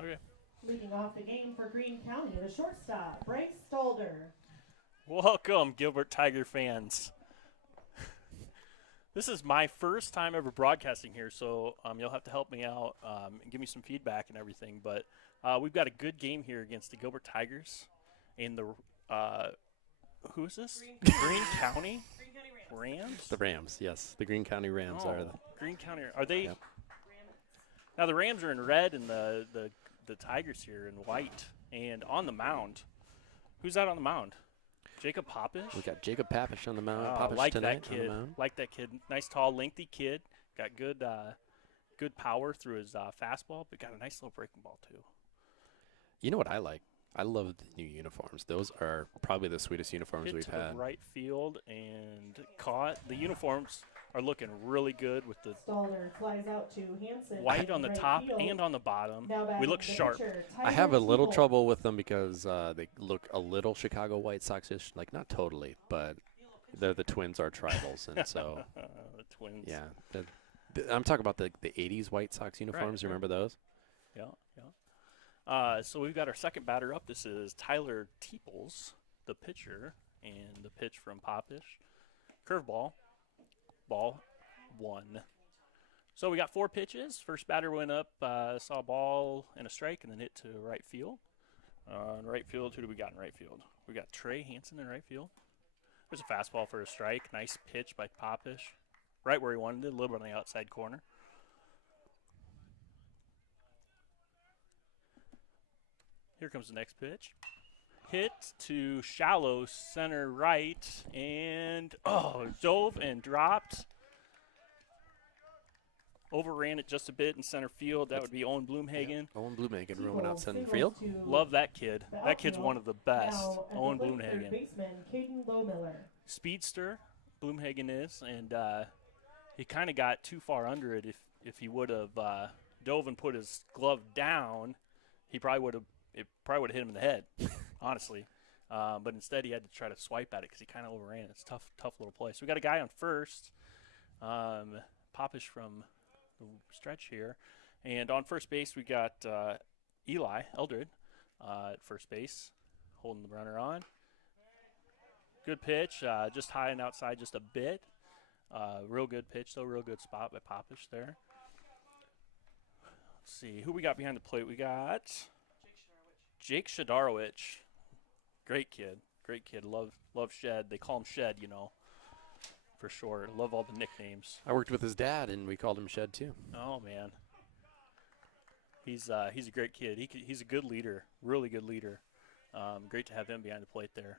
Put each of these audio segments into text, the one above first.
Okay. Leading off the game for Greene County, the shortstop, Bryce Stalder. Welcome, Gilbert Tiger fans. This is my first time ever broadcasting here, so you'll have to help me out and give me some feedback and everything. But we've got a good game here against the Gilbert Tigers and the who is this? Greene County Rams. The Rams, yes. The Greene County Rams are the. Greene County. Are they? Yep. Now the Rams are in red, and the Tigers here in white. And on the mound, who's that on the mound? Jacob Popish? We got Jacob Papish on the mound. Popish like tonight that kid. on the mound. Like that kid. Nice, tall, lengthy kid. Got good power through his fastball, but got a nice little breaking ball too. You know what I like? I love the new uniforms. Those are probably the sweetest uniforms Hit we've to had. the right field and caught. The uniforms are looking really good with the Stalder flies out to Hanson. white on the right top field. and on the bottom. Now We look batting the sharp. pitcher, I have a Tyler little Siebel. trouble with them because they look a little Chicago White Sox-ish. Like, not totally, but the Twins are tribals. And so, The Twins. yeah. I'm talking about the 80s White Sox uniforms. Right. Remember those? Yeah. So we've got our second batter up. This is Tyler Teeples, the pitcher, and the pitch from Popish. Curveball. Ball 1. So we got 4 pitches. First batter went up, saw a ball and a strike, and then hit to right field. In right field, who do we got in right field? We got Trey Hansen in right field. There's a fastball for a strike. Nice pitch by Popish. Right where he wanted it, a little bit on the outside corner. Here comes the next pitch. Hit to shallow center right, and dove and dropped. Overran it just a bit in center field. That would be Owen Bloomhagen. Owen Bloomhagen roaming out center Singles field. to Love that kid. the That kid's outfield. one of the best. Now, at Owen the plate, Bloomhagen. third baseman, Caden Lowmiller. Speedster, Bloomhagen is, and he kind of got too far under it. If he would have dove and put his glove down, it probably would have hit him in the head, honestly. But instead, he had to try to swipe at it because he kind of overran it. It's a tough little play. So we got a guy on first, Popish from the stretch here, and on first base we got Eli Eldred at first base, holding the runner on. Good pitch, just high and outside just a bit. Real good pitch, though. Real good spot by Popish there. Let's see. Who we got behind the plate? We got Jake Shadarowicz. Great kid. Love Shed. They call him Shed, for short. Love all the nicknames. I worked with his dad, and we called him Shed, too. Oh, man. He's a great kid. He's a good leader. Really good leader. Great to have him behind the plate there.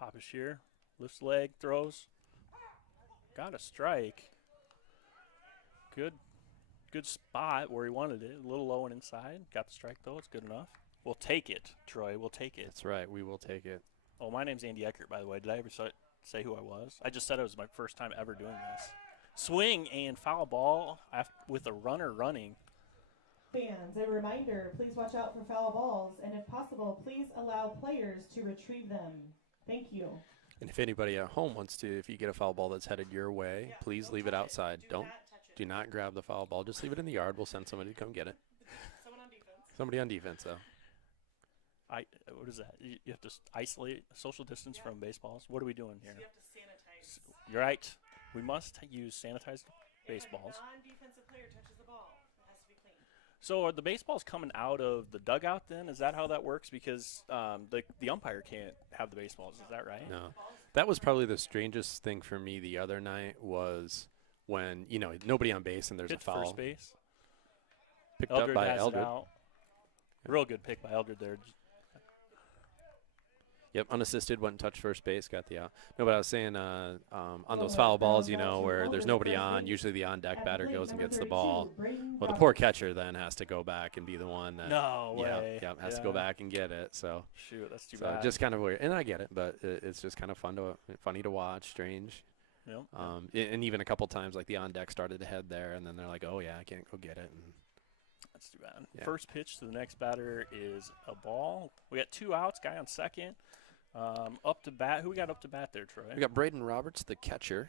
Popish here, lifts leg, throws. Got a strike. Good spot where he wanted it. A little low and inside. Got the strike, though. It's good enough. We'll take it, Troy. We'll take it. That's right. We will take it. Oh, my name's Andy Eckert, by the way. Did I ever say who I was? I just said it was my first time ever doing this. Swing and foul ball with a runner running. Fans, a reminder, please watch out for foul balls, and if possible, please allow players to retrieve them. Thank you. And if anybody at home wants to, if you get a foul ball that's headed your way, please leave it outside. Do not grab the foul ball. Just leave it in the yard. We'll send somebody to come get it. Somebody on defense, though. What is that? You have to isolate social distance from baseballs? What are we doing here? You have to sanitize. You're right. We must use sanitized baseballs. When a non-defensive player touches the ball, it has to be clean. So are the baseballs coming out of the dugout then? Is that how that works? Because the umpire can't have the baseballs. Is that right? No. That was probably the strangest thing for me the other night was when, nobody on base and there's Hit a foul. first base. Picked Eldred up by has Eldred. it out. Real good pick by Eldred there. Yep, unassisted, went and touched first base, got the out. No, but I was saying on those foul balls, where there's nobody on, usually the on-deck batter goes and gets the ball. Well, the poor catcher then has to go back and be the one that No way. has to go back and get it. So, Shoot, that's too bad. just kind of weird. And I get it, but it's just kind of funny to watch, strange. Yep. And even a couple times, like the on-deck started to head there, and then they're like, oh, yeah, I can't go get it. And That's too bad. Yeah. First pitch to the next batter is a ball. We got 2 outs, guy on second. Up to bat. Who we got up to bat there, Troy? we got Braden Roberts, the catcher.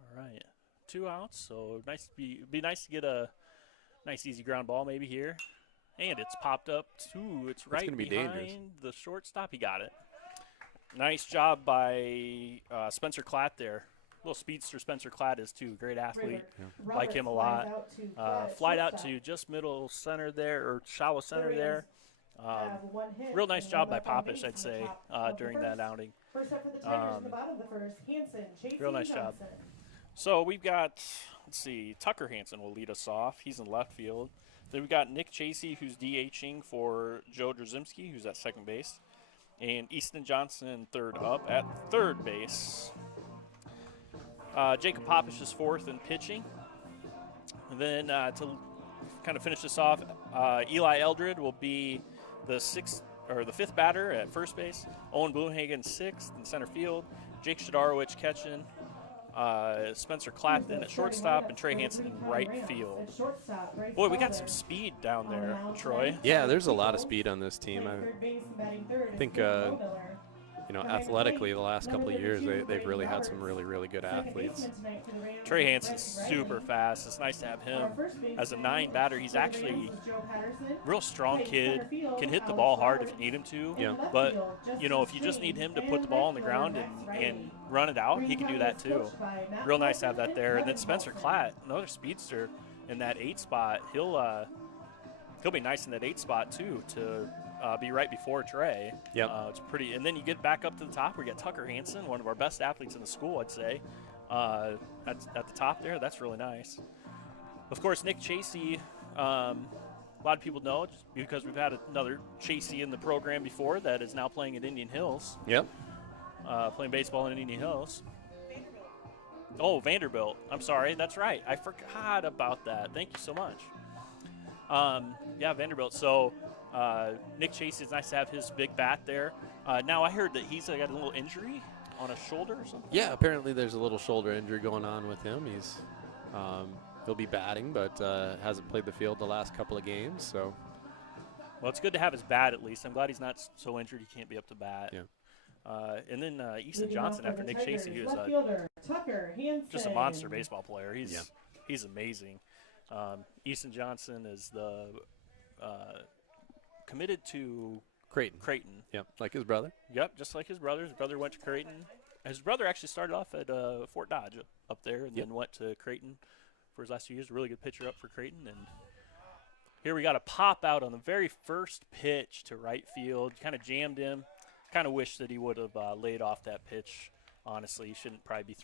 All right. 2 outs, so nice to be nice to get a Nice easy ground ball maybe here. And it's popped up too. It's right gonna be behind dangerous. the shortstop. He got it. Nice job by Spencer Klatt there. Little speedster Spencer Klatt is too. Great athlete. Like him a lot. Flied out to just middle center there, or shallow center there. Real nice job by Popish, I'd say, during that outing. First up for the Tigers in the bottom of the first, Hanson, Chasey, Real nice job. Johnson. So we've got, let's see, Tucker Hansen will lead us off. He's in left field. Then we've got Nick Chasey, who's DHing for Joe Drzymski, who's at second base. And Easton Johnson third up at third base. Jacob Popish is fourth in pitching. And then to kind of finish this off, Eli Eldred will be the fifth batter at first base. Owen Bloomhagen sixth in center field. Jake Shadorowicz catching. Spencer Clapton at shortstop and Trey Hansen in right field. Boy, we got some speed down there, Troy. Yeah, there's a lot of speed on this team. I think, athletically the last couple of years they've really had some really good athletes. Trey Hansen's super fast. It's nice to have him as a 9 batter. He's actually a real strong kid, can hit the ball hard if you need him to. Yeah. But, if you just need him to put the ball on the ground and run it out, he can do that too. Real nice to have that there. And then Spencer Klatt, another speedster in that 8 spot. He'll be nice in that 8 spot too to be right before Trey. Yep. It's pretty. And then you get back up to the top. We got Tucker Hansen, one of our best athletes in the school, I'd say. At the top there, that's really nice. Of course, Nick Chasey, a lot of people know just because we've had another Chasey in the program before that is now playing at Indian Hills. Yep. Playing baseball in Indian Hills. Oh, Vanderbilt. I'm sorry. That's right. I forgot about that. Thank you so much. Vanderbilt. So Nick Chasey, it's nice to have his big bat there. Now I heard that he's got a little injury on his shoulder or something. Yeah, apparently there's a little shoulder injury going on with him. He'll be batting, but hasn't played the field the last couple of games. So, well, it's good to have his bat at least. I'm glad he's not so injured he can't be up to bat. Yeah. And then Easton Johnson after Nick Chasey, who's just a monster baseball player. He's amazing. Easton Johnson is the committed to Creighton. Yep, like his brother. Yep, just like his brother. His brother went to Creighton. His brother actually started off at Fort Dodge up there and then went to Creighton for his last 2 years. A really good pitcher up for Creighton. And here we got a pop out on the very first pitch to right field. Kind of jammed him. Kind of wish that he would have laid off that pitch. Honestly, he shouldn't probably be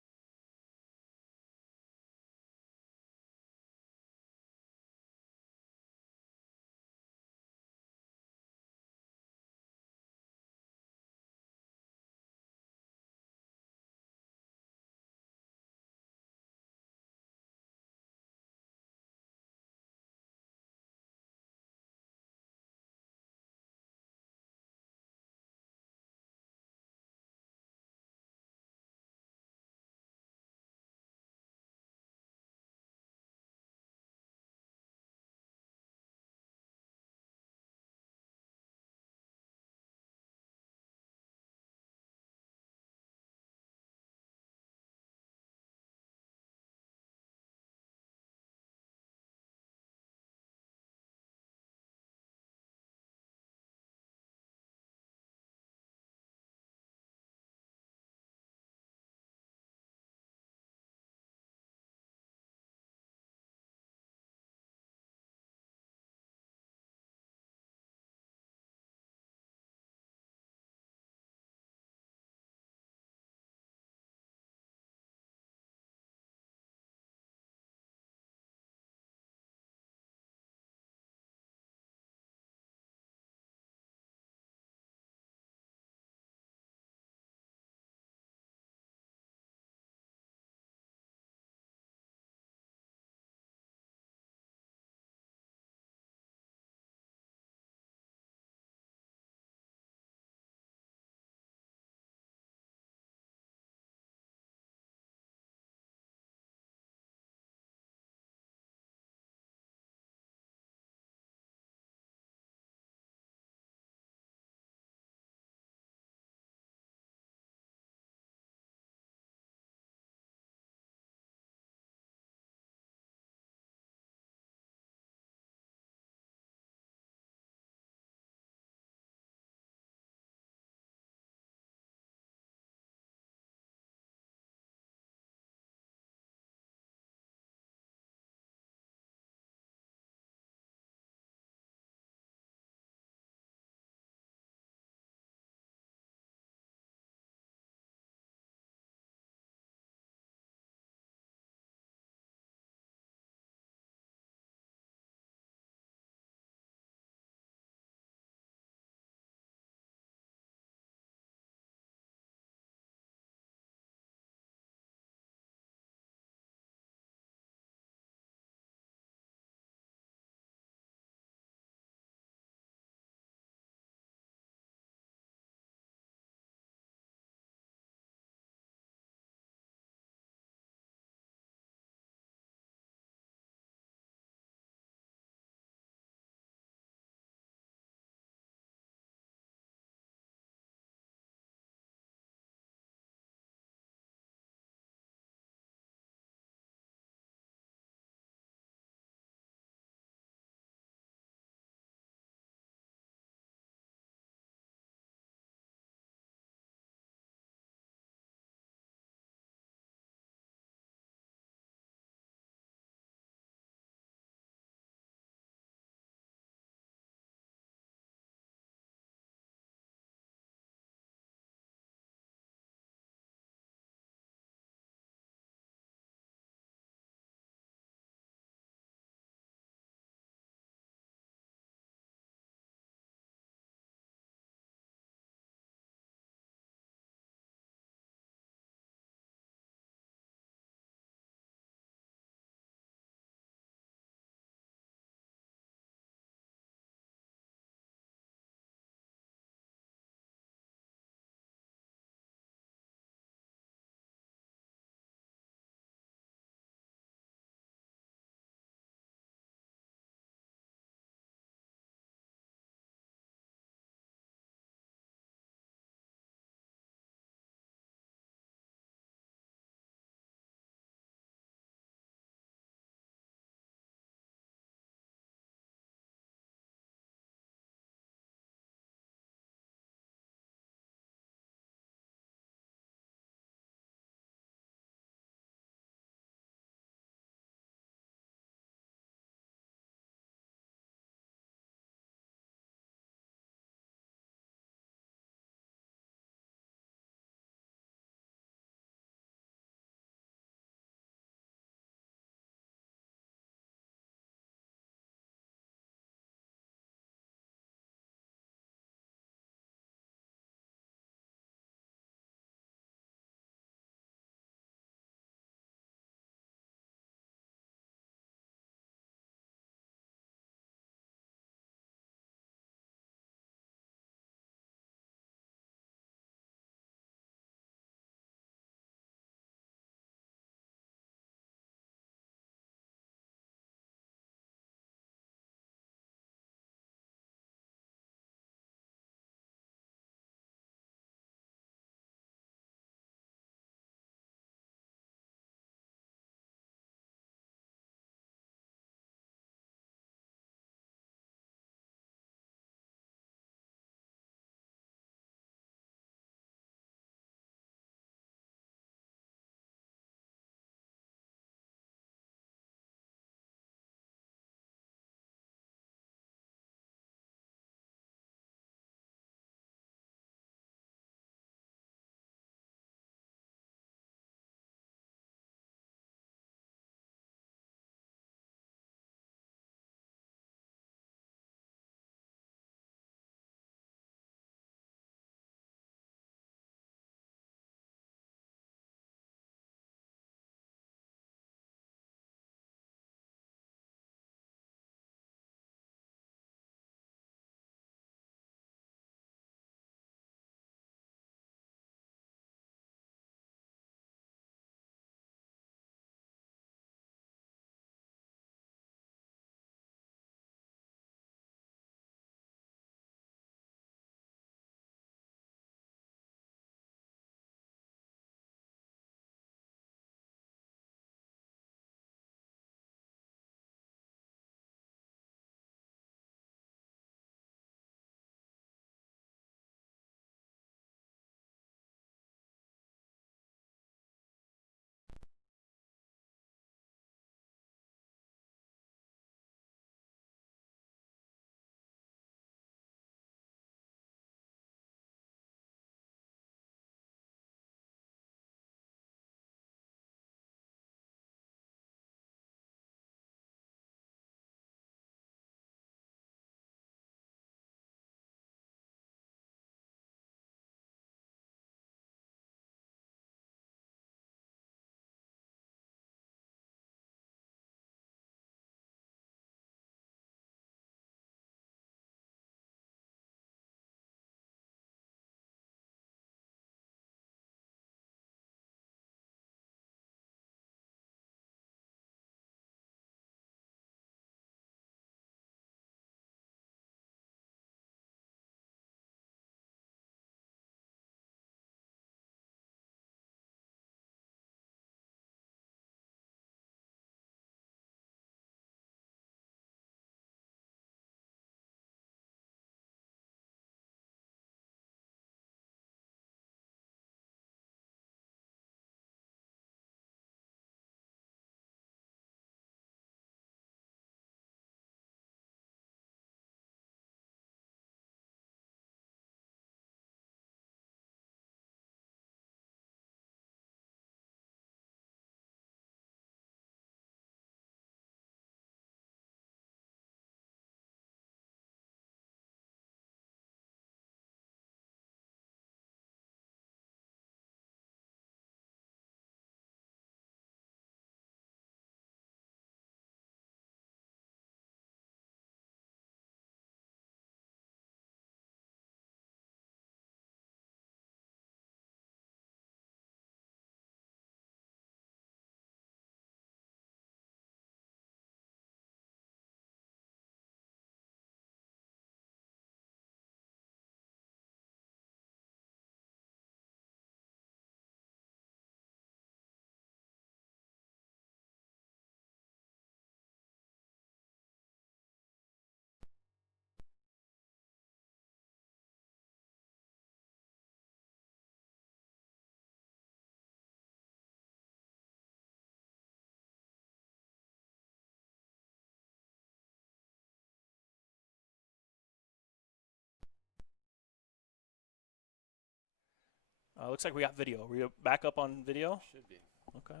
Looks like we got video. Are we back up on video? Should be. Okay.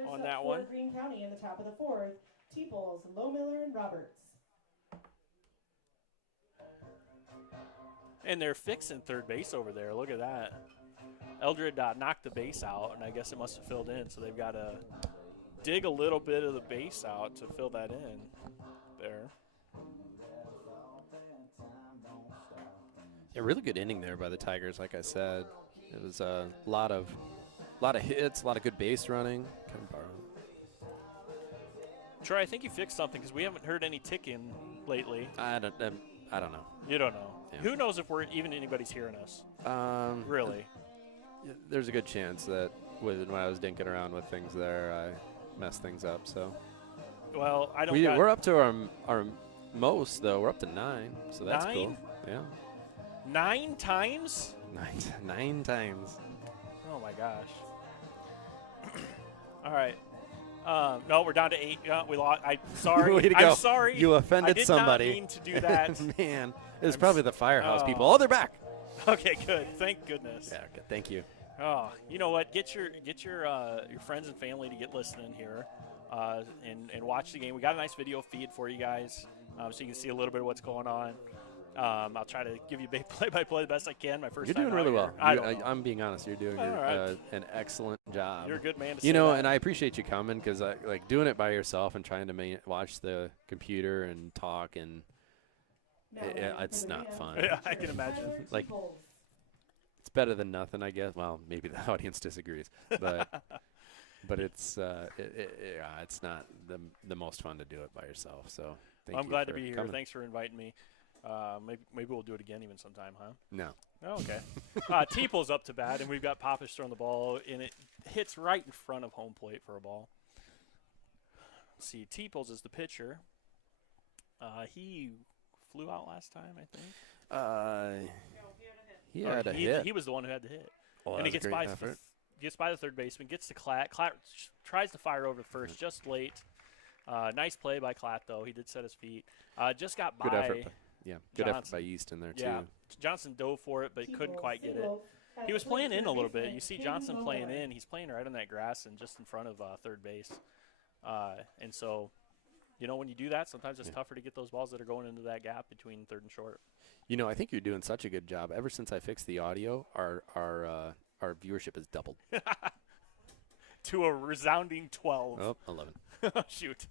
First on up that for one. Greene County in the top of the fourth, Teeples, Lowmiller, and Roberts. And they're fixing third base over there. Look at that. Eldred knocked the base out, and I guess it must have filled in, so they've got to dig a little bit of the base out to fill that in there. A really good inning there by the Tigers. Like I said, it was a lot of hits, a lot of good base running. Can borrow. Troy, I think you fixed something because we haven't heard any ticking lately. I don't know. You don't know. Yeah. Who knows if we're even anybody's hearing us? Really? There's a good chance that when I was dinking around with things there, I messed things up. So Well, I don't. we're up to our most though. We're up to 9, so that's 9? cool. Yeah, 9 times? 9 times. Oh my gosh. All right. No, we're down to 8. We lost. I'm sorry. Way to I'm go. sorry. You offended I did somebody. not mean to do that. Man, it was I'm probably the Firehouse oh. people. Oh, they're back. Okay, good. Thank goodness. Yeah, okay, thank you. Oh, you know what? Get your friends and family to get listening here, and watch the game. We got a nice video feed for you guys, so you can see a little bit of what's going on. I'll try to give you play-by-play the best I can. My first You're time doing out really here. well. I'm being honest. You're doing All right. an excellent job. You're a good man to You say know, that. and I appreciate you coming because like doing it by yourself and trying to watch the computer and talk and it's not fun. Yeah, I can imagine. Like, it's better than nothing, I guess. Well, maybe the audience disagrees, but it's it's not the most fun to do it by yourself. So thank I'm you glad to for be here. coming. Thanks for inviting me. Maybe we'll do it again even sometime, huh? No. Oh, okay. Teeple's up to bat, and we've got Popish throwing the ball, and it hits right in front of home plate for a ball. Let's see, Teeples is the pitcher. He flew out last time, I think. He Or had a hit. He was the one who had the hit. Well, and he that was gets a by great effort. gets by the third baseman, gets to Klatt. Klatt tries to fire over to first just late. Nice play by Klatt, though. He did set his feet. Just got by. Good effort. Yeah, good effort Johnson. by Easton there, Yeah, too. Johnson dove for it, but he couldn't quite get it. He was playing in a little bit. You see Johnson playing in. He's playing right on that grass and just in front of third base. And so, you know, when you do that, sometimes it's tougher to get those balls that are going into that gap between third and short. You know, I think you're doing such a good job. Ever since I fixed the audio, our viewership has doubled. To a resounding 12. Oh, 11. Shoot.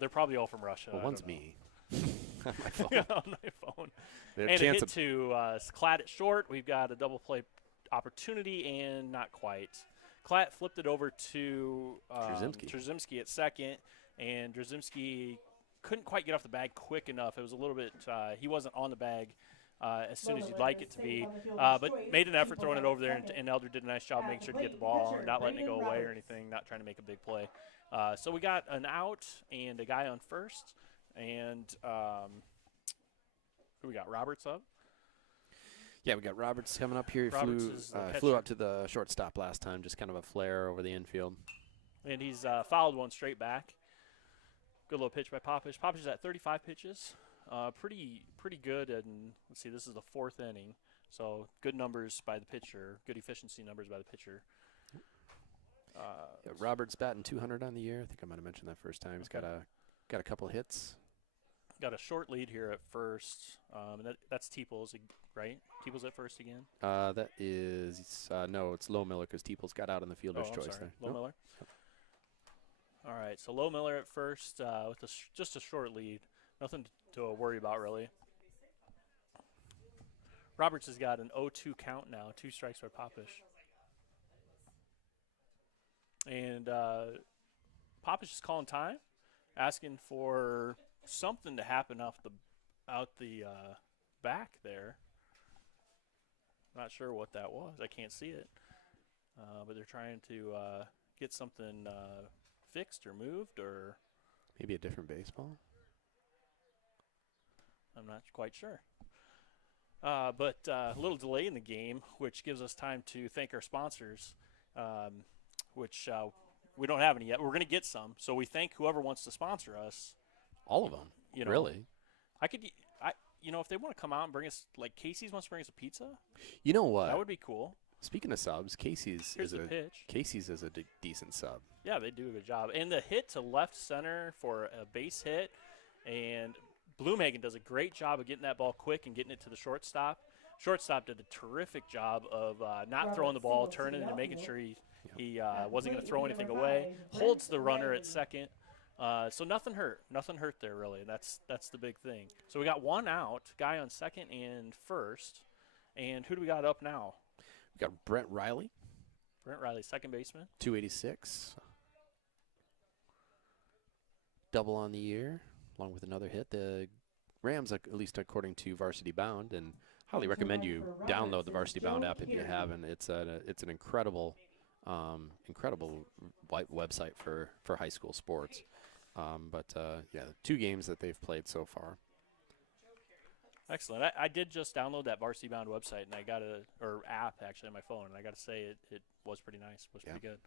They're probably all from Russia. Well, I one's don't know. me. On my phone. On my phone. There's And a a chance hit of to Klatt at short. We've got a double play opportunity, and not quite. Klatt flipped it over to Trzymski at second, and Trzymski couldn't quite get off the bag quick enough. It was a little bit he wasn't on the bag as soon as you'd like it to be, but made an effort throwing it over there, and Elder did a nice job making sure to get the ball and not letting it go away or anything, not trying to make a big play. So we got an out and a guy on first, and who we got? Roberts up. Yeah, we got Roberts coming up here. He Roberts is the flew catcher. out to the shortstop last time, just kind of a flare over the infield. And he's fouled one straight back. Good little pitch by Popish. Popish is at 35 pitches. Pretty good. And let's see, this is the 4th inning. So good numbers by the pitcher. Good efficiency numbers by the pitcher. Yeah, Roberts batting 200 on the year. I think I might have mentioned that first time. He's got a couple hits. Got a short lead here at first. And that's Teeples, right? Teeples at first again. That is no, it's Lowmiller because Teeples got out in the fielder's I'm choice sorry. there. Low Miller. All right, so Low Miller at first with just a short lead. Nothing to worry about, really. Roberts has got an 0-2 count now, 2 strikes by Popish. And Popish is calling time, asking for something to happen out the back there. Not sure what that was. I can't see it. But they're trying to get something fixed or moved, or Maybe a different baseball. I'm not quite sure. But a little delay in the game, which gives us time to thank our sponsors, which we don't have any yet. We're going to get some, so we thank whoever wants to sponsor us. All of them. You know, Really? You know, if they want to come out and bring us, like Casey's wants to bring us a pizza, You know what? that would be cool. Speaking of subs, Casey's Here's is the a pitch. Casey's is a decent sub. Yeah, they do a good job. And the hit to left center for a base hit, and Bloomhagen does a great job of getting that ball quick and getting it to the shortstop. Shortstop did a terrific job of not throwing the ball, turning and making sure he wasn't going to throw anything away. Holds the runner at second. So nothing hurt. Nothing hurt there, really. That's the big thing. So we got one out, guy on second and first. And who do we got up now? We got Brent Riley, Brent Riley, second baseman. 286. Double on the year, along with another hit. The Rams, at least according to Varsity Bound, and highly recommend you download the Varsity Bound app if you haven't. It's an incredible website for high school sports. Yeah, 2 games that they've played so far. Excellent. I did just download that Varsity Bound website, and I got or app actually on my phone, and I got to say it was pretty nice. It was pretty good.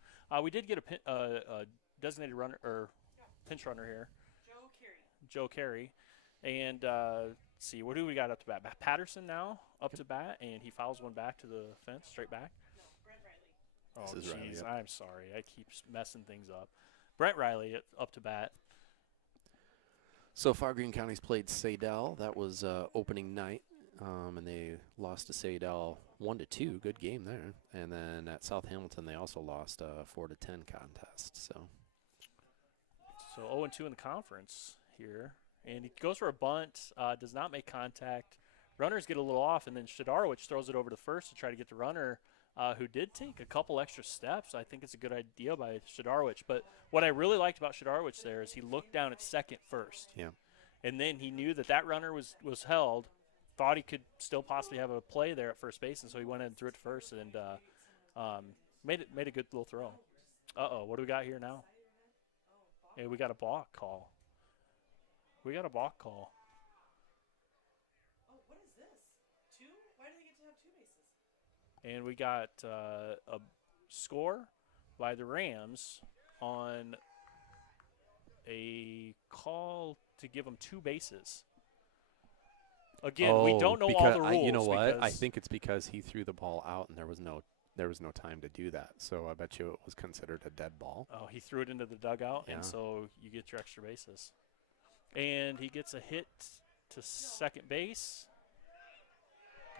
We did get a designated runner or pinch runner here, Joe Carey, and let's see, what do we got up to bat? Patterson now up to bat, and he fouls one back to the fence, straight back. Oh, This is Riley, jeez, yep. I'm sorry. I keep messing things up. Brent Riley up to bat. So far, Greene County's played Sadell. That was opening night, and they lost to Sadell 1-2. Good game there. And then at South Hamilton, they also lost a 4-10 contest. So 0-2 in the conference here. And he goes for a bunt, does not make contact. Runners get a little off, and then Shadarowicz throws it over to first to try to get the runner, who did take a couple extra steps. I think it's a good idea by Shadarowicz. But what I really liked about Shadarowicz there is he looked down at second first. yeah. And then he knew that runner was held, thought he could still possibly have a play there at first base, and so he went in and threw it to first and made a good little throw. Uh-oh, what do we got here now? Hey, we got a balk call. Oh, what is this? 2? Why do they get to have 2 bases? And we got a score by the Rams on a call to give them 2 bases. Again, we don't know all the rules. You know what? I because- think it's because he threw the ball out, and there was no time to do that. So I bet you it was considered a dead ball. Oh, he threw it into the dugout, Yeah. and so you get your extra bases. And he gets a hit to second base.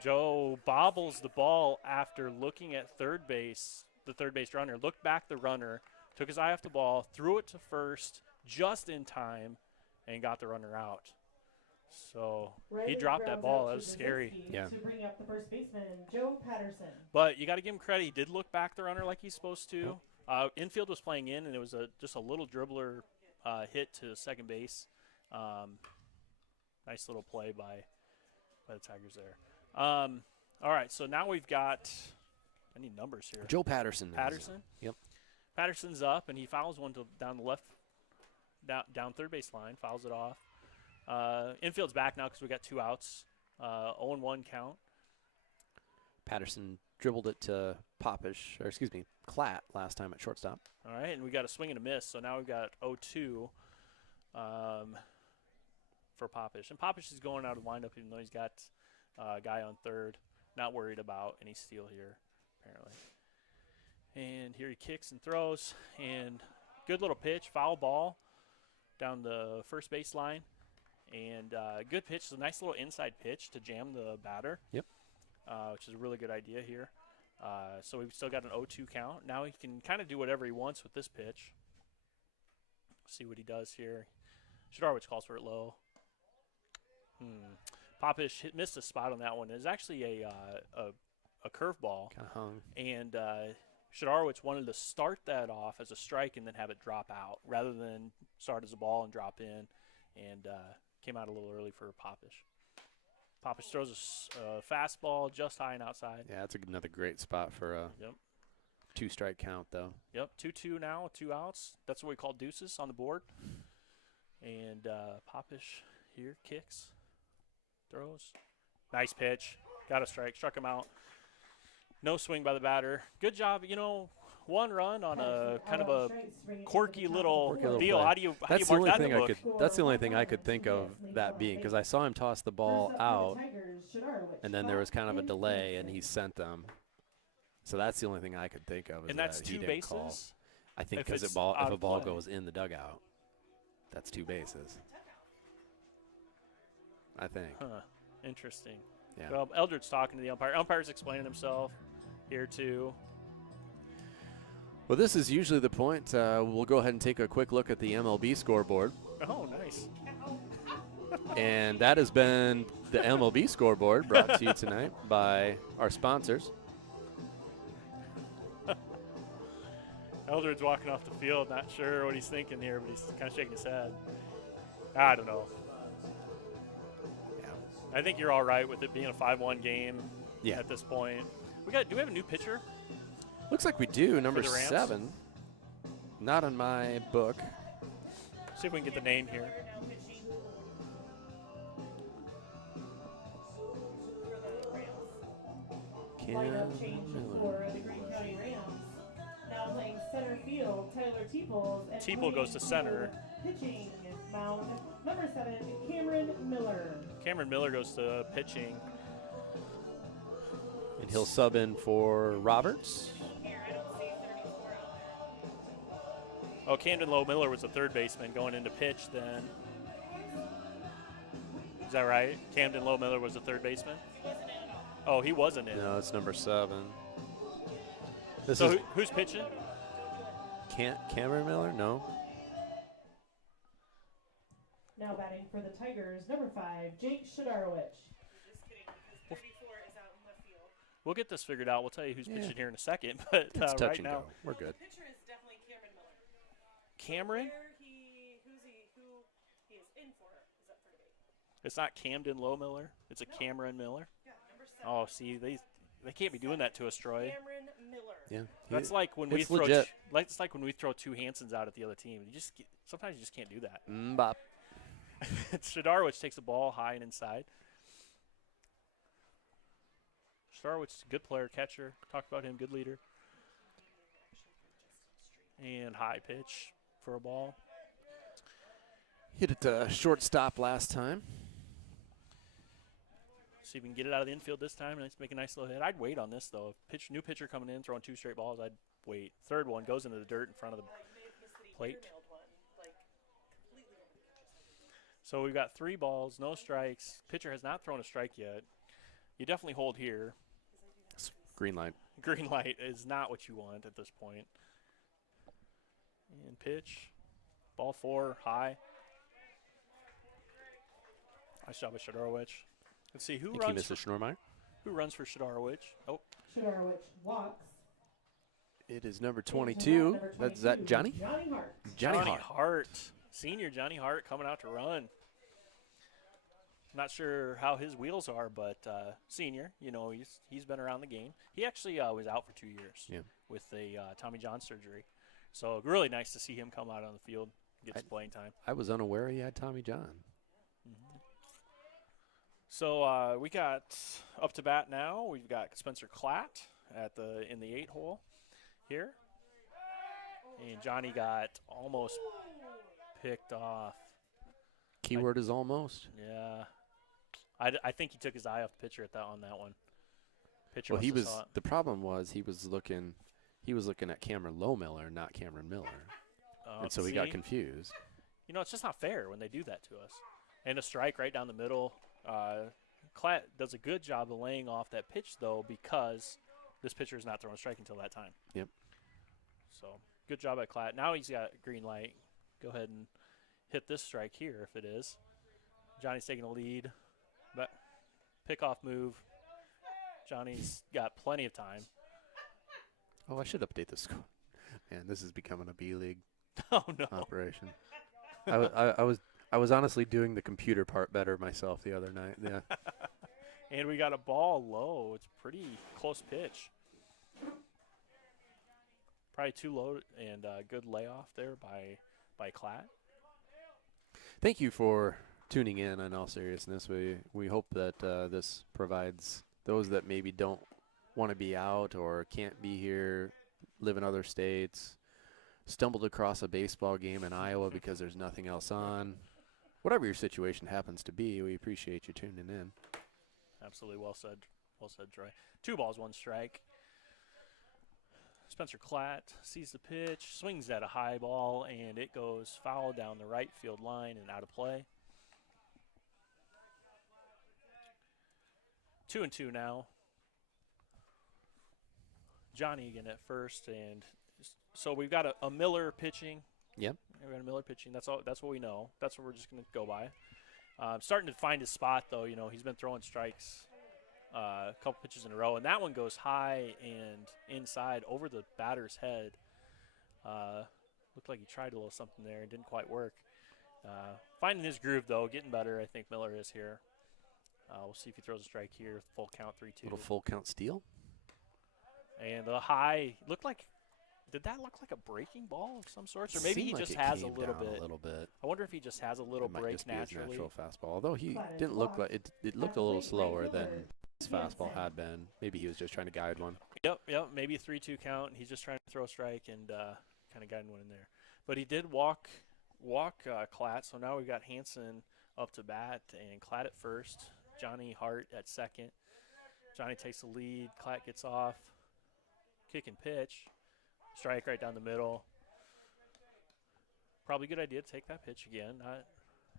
Joe bobbles the ball after looking at third base, the third base runner. Looked back the runner, took his eye off the ball, threw it to first just in time, and got the runner out. So he dropped that ball. That was scary. Yeah. To bring up the first baseman, Joe Patterson. But you got to give him credit. He did look back the runner like he's supposed to. Infield was playing in, and it was just a little dribbler hit to second base. Nice little play by the Tigers there. All right, so now we've got – I need numbers here. Joe Patterson. Patterson? Yep. Patterson's up, and he fouls one down the left – down third base line, fouls it off. Infield's back now because we got 2 outs. 0-1 count. Patterson dribbled it to Klatt last time at shortstop. All right, and we got a swing and a miss, so now we've got 0-2 for Popish. And Popish is going out of windup even though he's got a guy on third. Not worried about any steal here, apparently. And here he kicks and throws, and good little pitch, foul ball down the first base line. And good pitch, it's a nice little inside pitch to jam the batter. Yep. Which is a really good idea here. So we've still got an 0-2 count. Now he can kind of do whatever he wants with this pitch. See what he does here. Shadarowicz calls for it low. Popish missed a spot on that one. It was actually a curveball. Kind of hung. And Shadarowicz wanted to start that off as a strike and then have it drop out rather than start as a ball and drop in. And came out a little early for Popish. Popish throws a fastball just high and outside. Yeah, that's another great spot for a 2-strike count, though. Yep, 2-2 now with 2 outs. That's what we call deuces on the board. And Popish here kicks, throws. Nice pitch. Got a strike. Struck him out. No swing by the batter. Good job. You know, 1 run on a kind of a quirky little deal. play. How do you That's the mark only that in thing the I book? could. That's the only thing I could think of that being, because I saw him toss the ball out, and then there was kind of a delay, and he sent them. So that's the only thing I could think of. Is And that's that he 2 didn't call. bases. I think if because it's if out a of ball play. goes in the dugout, that's 2 bases. I think. Huh. Interesting. Yeah. Well, Eldred's talking to the umpire. Umpire's explaining himself here too. Well, this is usually the point. We'll go ahead and take a quick look at the MLB scoreboard. Oh, nice. And that has been the MLB scoreboard brought to you tonight by our sponsors. Eldred's walking off the field, not sure what he's thinking here, but he's kind of shaking his head. I don't know. Yeah. I think you're all right with it being a 5-1 game Yeah. at this point. Do we have a new pitcher? Looks like we do. Number the Rams? 7. Not on my book. See if we can get the name here. Now pitching for the Rams. Lineup change for the Greene County Rams. Now playing center field, Tyler Teeples. And Teeple playing goes to center. Pitching mound, number 7, Cameron Miller. Cameron Miller goes to pitching. And he'll sub in for Roberts. Here, I don't see 34 out there. Oh, Camden Lowe Miller was the third baseman going into pitch then. Is that right? Camden Lowe Miller was the third baseman? Oh, he wasn't in. No, it's number 7. This So is who's pitching? Cameron Miller? No. Now batting for the Tigers, number 5, Jake Shadarowicz. Just kidding, because 34 is out in left field. We'll get this figured out. We'll tell you who's Yeah. pitching here in a second. But It's touch right and now, go. We're good. The pitcher is definitely Cameron Miller. Cameron? Who he is in for is up for debate. It's not Camden Lowe Miller. It's a Cameron Miller. Yeah, number 7. Oh, see, they can't be doing that to us, Troy. Cameron Miller. Yeah. That's like when we it's throw. legit. It's like when we throw 2 Hansons out at the other team. Sometimes you just can't do that. Mbop. Shadarowicz takes the ball high and inside. Shadarowicz, good player, catcher. Talked about him, good leader. And high pitch for a ball. Hit it shortstop last time. See if we can get it out of the infield this time. Let's make a nice little hit. I'd wait on this though. New pitcher coming in, throwing 2 straight balls. I'd wait. Third one goes into the dirt in front of the Like, may have missed that he plate. air-mailed one. Like, completely nobody catches. So we've got 3 balls, no strikes. Pitcher has not thrown a strike yet. You definitely hold here. Green light. Green light is not what you want at this point. And pitch. Ball 4, high. Nice job with Shadarowicz. Let's see, Thank you, Mr. Schnormeyer. who runs for Shadarowicz? Oh, Shadarowicz walks. It is number Is about 22. number That's that 22, Johnny? Johnny Hart. Johnny Hart. Hart. Senior Johnny Hart coming out to run. Not sure how his wheels are, but senior, he's been around the game. He actually was out for 2 years Yeah. with a Tommy John surgery. So really nice to see him come out on the field, get some playing time. I was unaware he had Tommy John. So we got up to bat now. We've got Spencer Klatt in the 8 hole here. And Johnny got almost picked off. Keyword is almost. Yeah. I think he took his eye off the pitcher on that one. Pitcher Well, must have saw it. the problem was he was looking at Cameron Lowe Miller, not Cameron Miller. And so he got see? confused. It's just not fair when they do that to us. And a strike right down the middle. Klatt does a good job of laying off that pitch, though, because this pitcher is not throwing a strike until that time. Yep. So good job at Klatt. Now he's got green light. Go ahead and hit this strike here if it is. Johnny's taking a lead. But pickoff move. Johnny's got plenty of time. Oh, I should update the score. Man, this is becoming a B League Oh, no. operation. I was honestly doing the computer part better myself the other night. Yeah. And we got a ball low. It's pretty close pitch. Probably too low and good layoff there by Klatt. Thank you for tuning in. In all seriousness, we hope that this provides those that maybe don't want to be out or can't be here, live in other states, stumbled across a baseball game in Iowa because there's nothing else on. Whatever your situation happens to be, we appreciate you tuning in. Absolutely well said. Well said, Troy. 2 balls, 1 strike. Spencer Klatt sees the pitch, swings at a high ball, and it goes foul down the right field line and out of play. 2-2 now. Johnny again at first, and so we've got a Miller pitching. Yep. We've got a Miller pitching. That's all. That's what we know. That's what we're just going to go by. Starting to find his spot, though. You know, he's been throwing strikes a couple pitches in a row, and that one goes high and inside over the batter's head. Looked like he tried a little something there and didn't quite work. Finding his groove, though, getting better. I think Miller is here. We'll see if he throws a strike here. Full count, 3-2. Little full count steal. And the high looked like. Did that look like a breaking ball of some sorts, or maybe he Seemed like just it has a came little down bit? A little bit. I wonder if he just has a little It might break just be his naturally. natural fastball. Although he didn't look like it. It looked a little slower than his fastball had been. Maybe he was just trying to guide one. Yep. Maybe a 3-2 count. And he's just trying to throw a strike and kind of guiding one in there. But he did walk Klatt. So now we've got Hansen up to bat and Klatt at first. Johnny Hart at second. Johnny takes the lead. Klatt gets off. Kick and pitch. Strike right down the middle. Probably a good idea to take that pitch again. I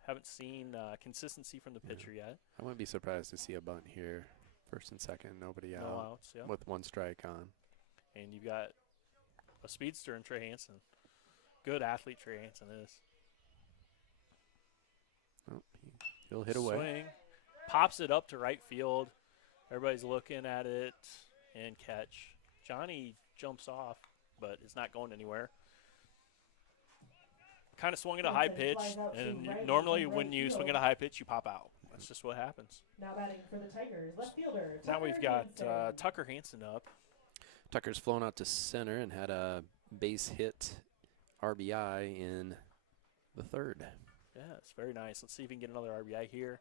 haven't seen consistency from the pitcher yet. I wouldn't be surprised to see a bunt here. First and second, nobody No out. outs, yeah. With one strike on. And you've got a speedster in Trey Hansen. Good athlete Trey Hansen is. Oh, he'll hit away. Swing. Pops it up to right field. Everybody's looking at it and catch. Johnny jumps off, but it's not going anywhere. Kind of swung at a high pitch, and normally when you swing at a high pitch, you pop out. That's just what happens. Now batting for the Tigers, left fielder. Now Tucker we've got Hansen. Tucker Hansen up. Tucker's flown out to center and had a base hit RBI in the third. Yeah, it's very nice. Let's see if we can get another RBI here.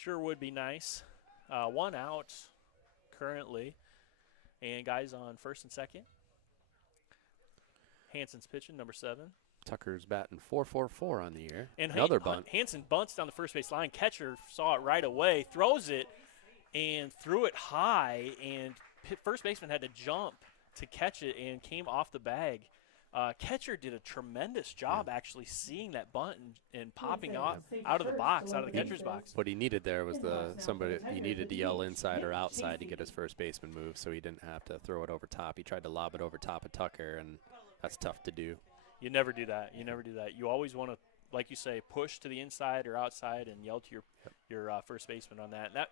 Sure would be nice. One out currently, and guys on first and second. Hansen's pitching, number 7. Tucker's batting .444 on the year. And Another bunt. Hansen bunts down the first base line. Catcher saw it right away, throws it, and threw it high. And first baseman had to jump to catch it and came off the bag. Catcher did a tremendous job actually seeing that bunt and popping out of the box, out of the catcher's box. What he needed there was he needed to yell inside or outside to get his first baseman moved, so he didn't have to throw it over top. He tried to lob it over top of Tucker, and that's tough to do. You never do that. You always want to, like you say, push to the inside or outside and yell to your first baseman on that. And that,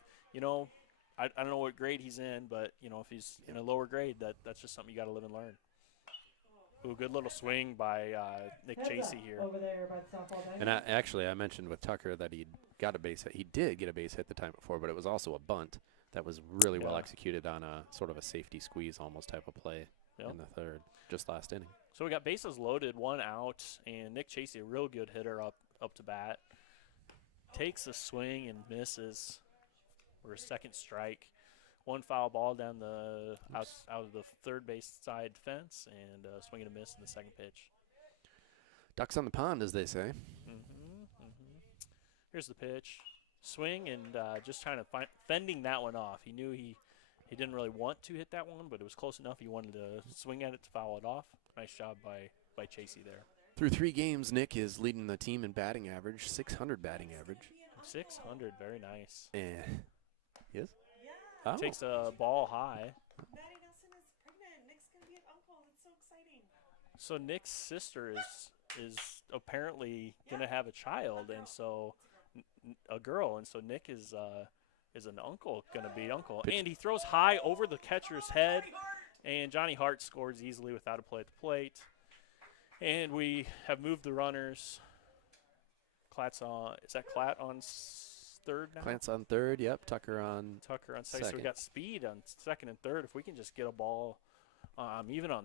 I don't know what grade he's in, but if he's in a lower grade, that's just something you got to live and learn. Ooh, good little swing by Nick Chasey here. Over there by the softball diamond. And I mentioned with Tucker that he got a base hit. He did get a base hit the time before, but it was also a bunt that was really well executed on a sort of a safety squeeze almost type of play in the third, just last inning. So we got bases loaded, 1 out, and Nick Chasey, a real good hitter up to bat, takes a swing and misses for a second strike. 1 foul ball down the out of the third base side fence, and swing and a miss in the second pitch. Ducks on the pond, as they say. Here's the pitch. Swing and just trying to fending that one off. He knew he didn't really want to hit that one, but it was close enough. He wanted to swing at it to foul it off. Nice job by Chasey there. Through 3 games, Nick is leading the team in batting average, 600 batting average. 600, very nice. Yes? Yeah. Oh. Takes a ball high. Maddie Nelson is pregnant. Nick's going to be an uncle. That's so exciting. So Nick's sister is apparently going to have a child, and so a girl, and so Nick is an uncle, going to be uncle. And he throws high over the catcher's head, and Johnny Hart scores easily without a play at the plate. And we have moved the runners. Klatt's on. Is that Klatt on third now? Klatt's on third. Yep. Tucker on second. So we got speed on second and third. If we can just get a ball, even on,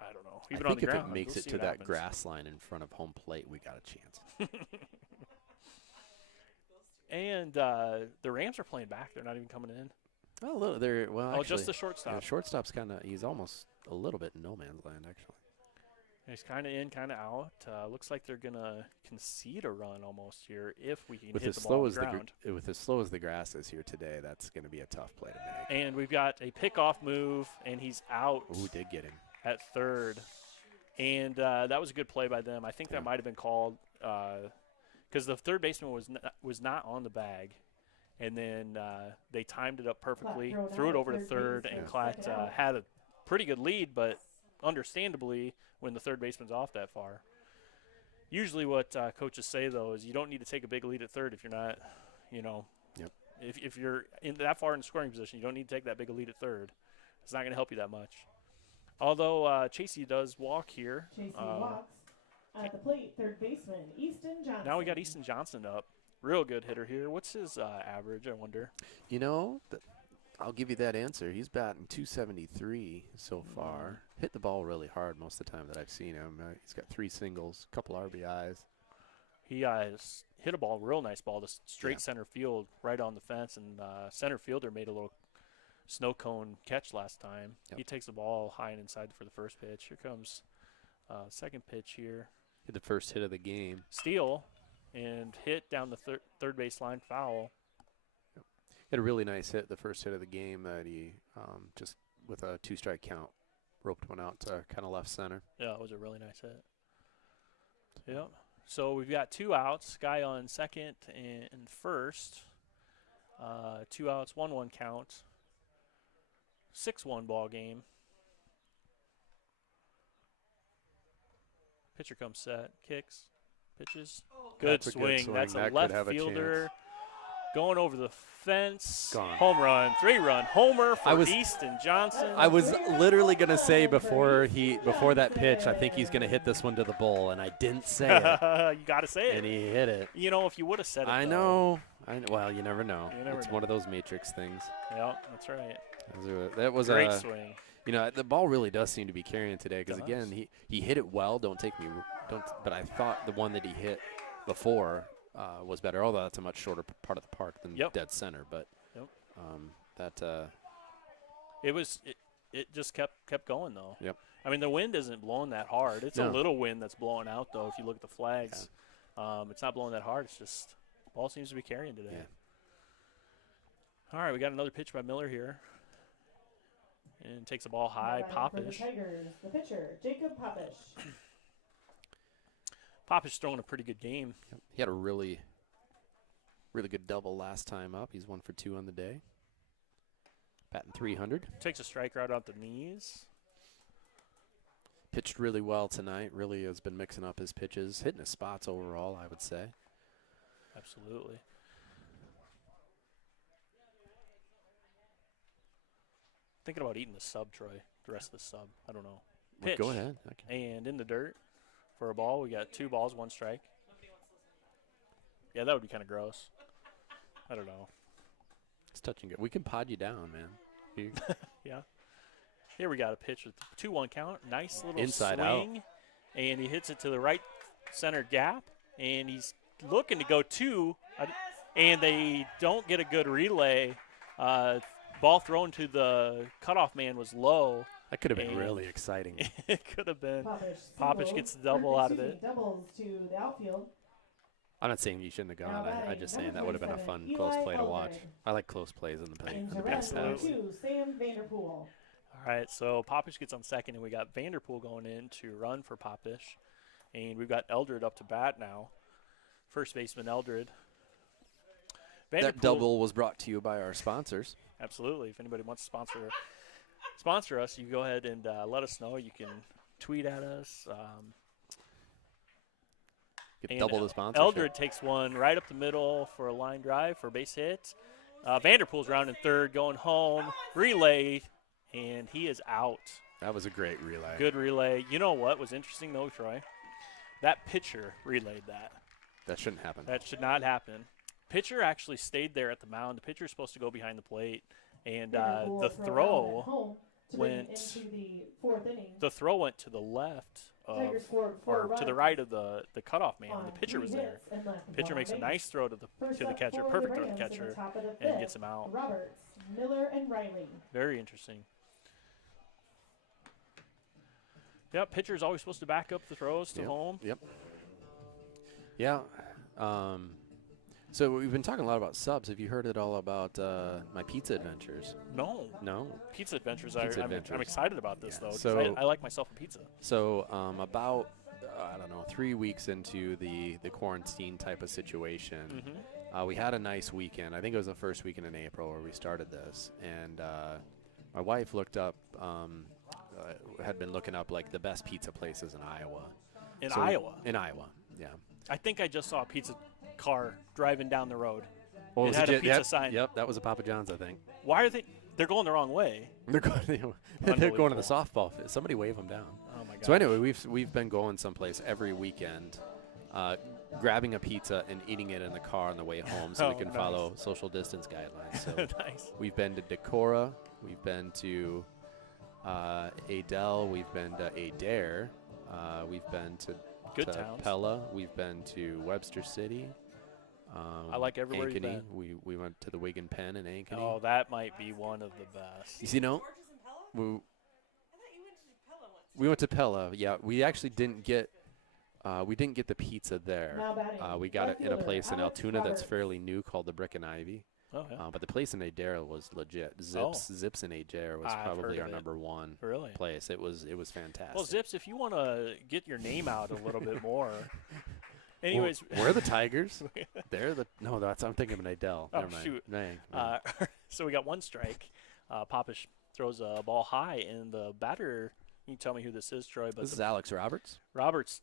I don't know, even on the ground. I think if it makes it to that grass line in front of home plate, we got a chance. And the Rams are playing back. They're not even coming in. Actually, just the shortstop. Yeah, shortstop's he's almost a little bit in no man's land, actually. He's kind of in, kind of out. Looks like they're gonna concede a run almost here if we can With hit as the slow ball on as the ground. with as slow as the grass is here today, that's going to be a tough play to make. And we've got a pickoff move, and he's out Ooh, did get him. at third. And that was a good play by them. I think Yeah. that might have been called because the third baseman was not on the bag. And then they timed it up perfectly, threw it over to third, and Klatt had a pretty good lead, but understandably, when the third baseman's off that far. Usually what coaches say, though, is you don't need to take a big lead at third if you're not, Yep. if you're in that far in scoring position, you don't need to take that big a lead at third. It's not going to help you that much. Although Chasey does walk here. Chasey walks at the plate. Third baseman Easton Johnson. Now we got Easton Johnson up. Real good hitter here. What's his average, I wonder? You know, I'll give you that answer. He's batting 273 so far. Hit the ball really hard most of the time that I've seen him. He's got 3 singles, a couple RBIs. He hit a ball, real nice ball, to straight center field, right on the fence, and center fielder made a little snow cone catch last time. Yep. He takes the ball high and inside for the first pitch. Here comes second pitch here. Hit the first hit of the game. Steal and hit down the third base line, foul. Hit a really nice hit, the first hit of the game that he just with a 2-strike count roped one out to kind of left center. Yeah, it was a really nice hit. Yep. So we've got 2 outs, guy on second and first. 2 outs, 1-1 count. 6-1 ball game. Pitcher comes set, kicks, pitches. Good That's a good swing. swing. That's That a could left have a fielder chance. going over the fence. Gone. Home run, 3-run homer I for was- Easton Johnson. I was literally going to say before that pitch, I think he's going to hit this one to the bull, and I didn't say it, You got to say and it. he hit it. If you would have said it, I though. know. Well, you never know. You never It's know. one of those matrix things. Yeah, that's right. That was Great a swing. the ball really does seem to be carrying today because Does. again he hit it well. But I thought the one that he hit before was better. Although that's a much shorter part of the park than Yep. dead center. But Yep. It just kept going though. Yep. I mean the wind isn't blowing that hard. It's No. a little wind that's blowing out though. If you look at the flags, it's not blowing that hard. It's just ball seems to be carrying today. Yeah. All right, we got another pitch by Miller here, and takes the ball high. For the Popish. Tigers, the pitcher Jacob Popish. Popish throwing a pretty good game. he had a really good double last time up. He's 1 for 2 on the day. Batting 300. Takes a strike right off the knees. Pitched really well tonight. Really has been mixing up his pitches, hitting his spots overall, I would say. Absolutely. Thinking about eating the sub, Troy. The rest of the sub. I don't know. Well, go Pitch. ahead. Okay. And in the dirt for a ball. We got 2 balls, 1 strike. Yeah, that would be kind of gross. I don't know. It's touching good. We can pod you down, man. You- Yeah. Here we got a pitch with 2-1 count. Nice little Inside out. swing. And he hits it to the right center gap. And he's looking to go 2. And they don't get a good relay. Ball thrown to the cutoff man was low. that could have been And- really exciting. It could have been. Popish, Popish singles, gets the double out of it. Doubles to the outfield. I'm not saying you shouldn't have gone. I'm just saying that would have been a fun 27, close Eli play to watch. Aldred. I like close plays in the play. Into In the red, base number stats. 2, Sam Vanderpool. All right, so Popish gets on second, and we got Vanderpool going in to run for Popish. And we've got Eldred up to bat now. First baseman Eldred. That Vanderpool- double was brought to you by our sponsors. Absolutely. If anybody wants to sponsor us, you go ahead and let us know. You can tweet at us. Get And double the sponsorship. Eldred takes one right up the middle for a line drive for a base hit. Vanderpool's rounding third, going home. Relay, and he is out. That was a great relay. Good relay. You know what was interesting, though, Troy? That pitcher relayed that. That shouldn't happen. That should not happen. Pitcher actually stayed there at the mound. The pitcher's supposed to go behind the plate, and Vanderpool the throw out at throw home to bring it went- into the 4th inning. went to the left of, Tigers scored 4 or to the runs right of the cutoff man. on The pitcher 3 was there. hits and left the Pitcher ball makes a base. nice throw to the First up catcher, for perfect the throw to the Rams in catcher, the top of the and 5th, gets him out. Roberts, Miller, and Riley. Very interesting. Yep, pitcher's always supposed to back up the throws to Yep. home. Yep. Yeah. So we've been talking a lot about subs. Have you heard at all about my pizza adventures? No. No. Pizza adventures. Pizza I'm adventures. excited about this, Yeah. though, 'cause So- I like myself a pizza. So about I don't know, 3 weeks into the quarantine type of situation, we had a nice weekend. I think it was the first weekend in April where we started this, and my wife looked up, had been looking up like the best pizza places in Iowa. In So- Iowa. In Iowa, yeah. I think I just saw a pizza car driving down the road. Well, It was had a ju- pizza yep, sign. Yep, that was a Papa John's, I think. Why are they? They're going the wrong way. They're going. They're going to the Unbelievable. softball field. Somebody wave them down. Oh my god. So anyway, we've been going someplace every weekend, grabbing a pizza and eating it in the car on the way home, so we Oh, can nice. follow social distance guidelines. So Nice. we've been to Decorah, we've been to Adel, we've been to Adair, we've been to Good towns. Pella, we've been to Webster City. I like everywhere you've Ankeny. been. We went to the Wigan Pen in Ankeny. Oh, that might be one of the best. You see, no, George's and Pella? we, I thought you went to Pella once. we went to Pella. Yeah, we actually didn't get the pizza there. Now batting. We got it in a Left place in fielder, Alex Altoona that's Roberts. fairly new called the Brick and Ivy. Oh yeah. But the place in Adair was legit. Zips in Adair was I've heard probably of our it. number one Really? place. It was fantastic. Well, Zips, if you want to get your name out a little bit more. Anyways, We're the Tigers. They're the I'm thinking of an Adele. Oh, Never mind. shoot. Dang. so we got one strike. Popish throws a ball high, and the batter. You can tell me who this is, Troy. But This is Alex Roberts. Roberts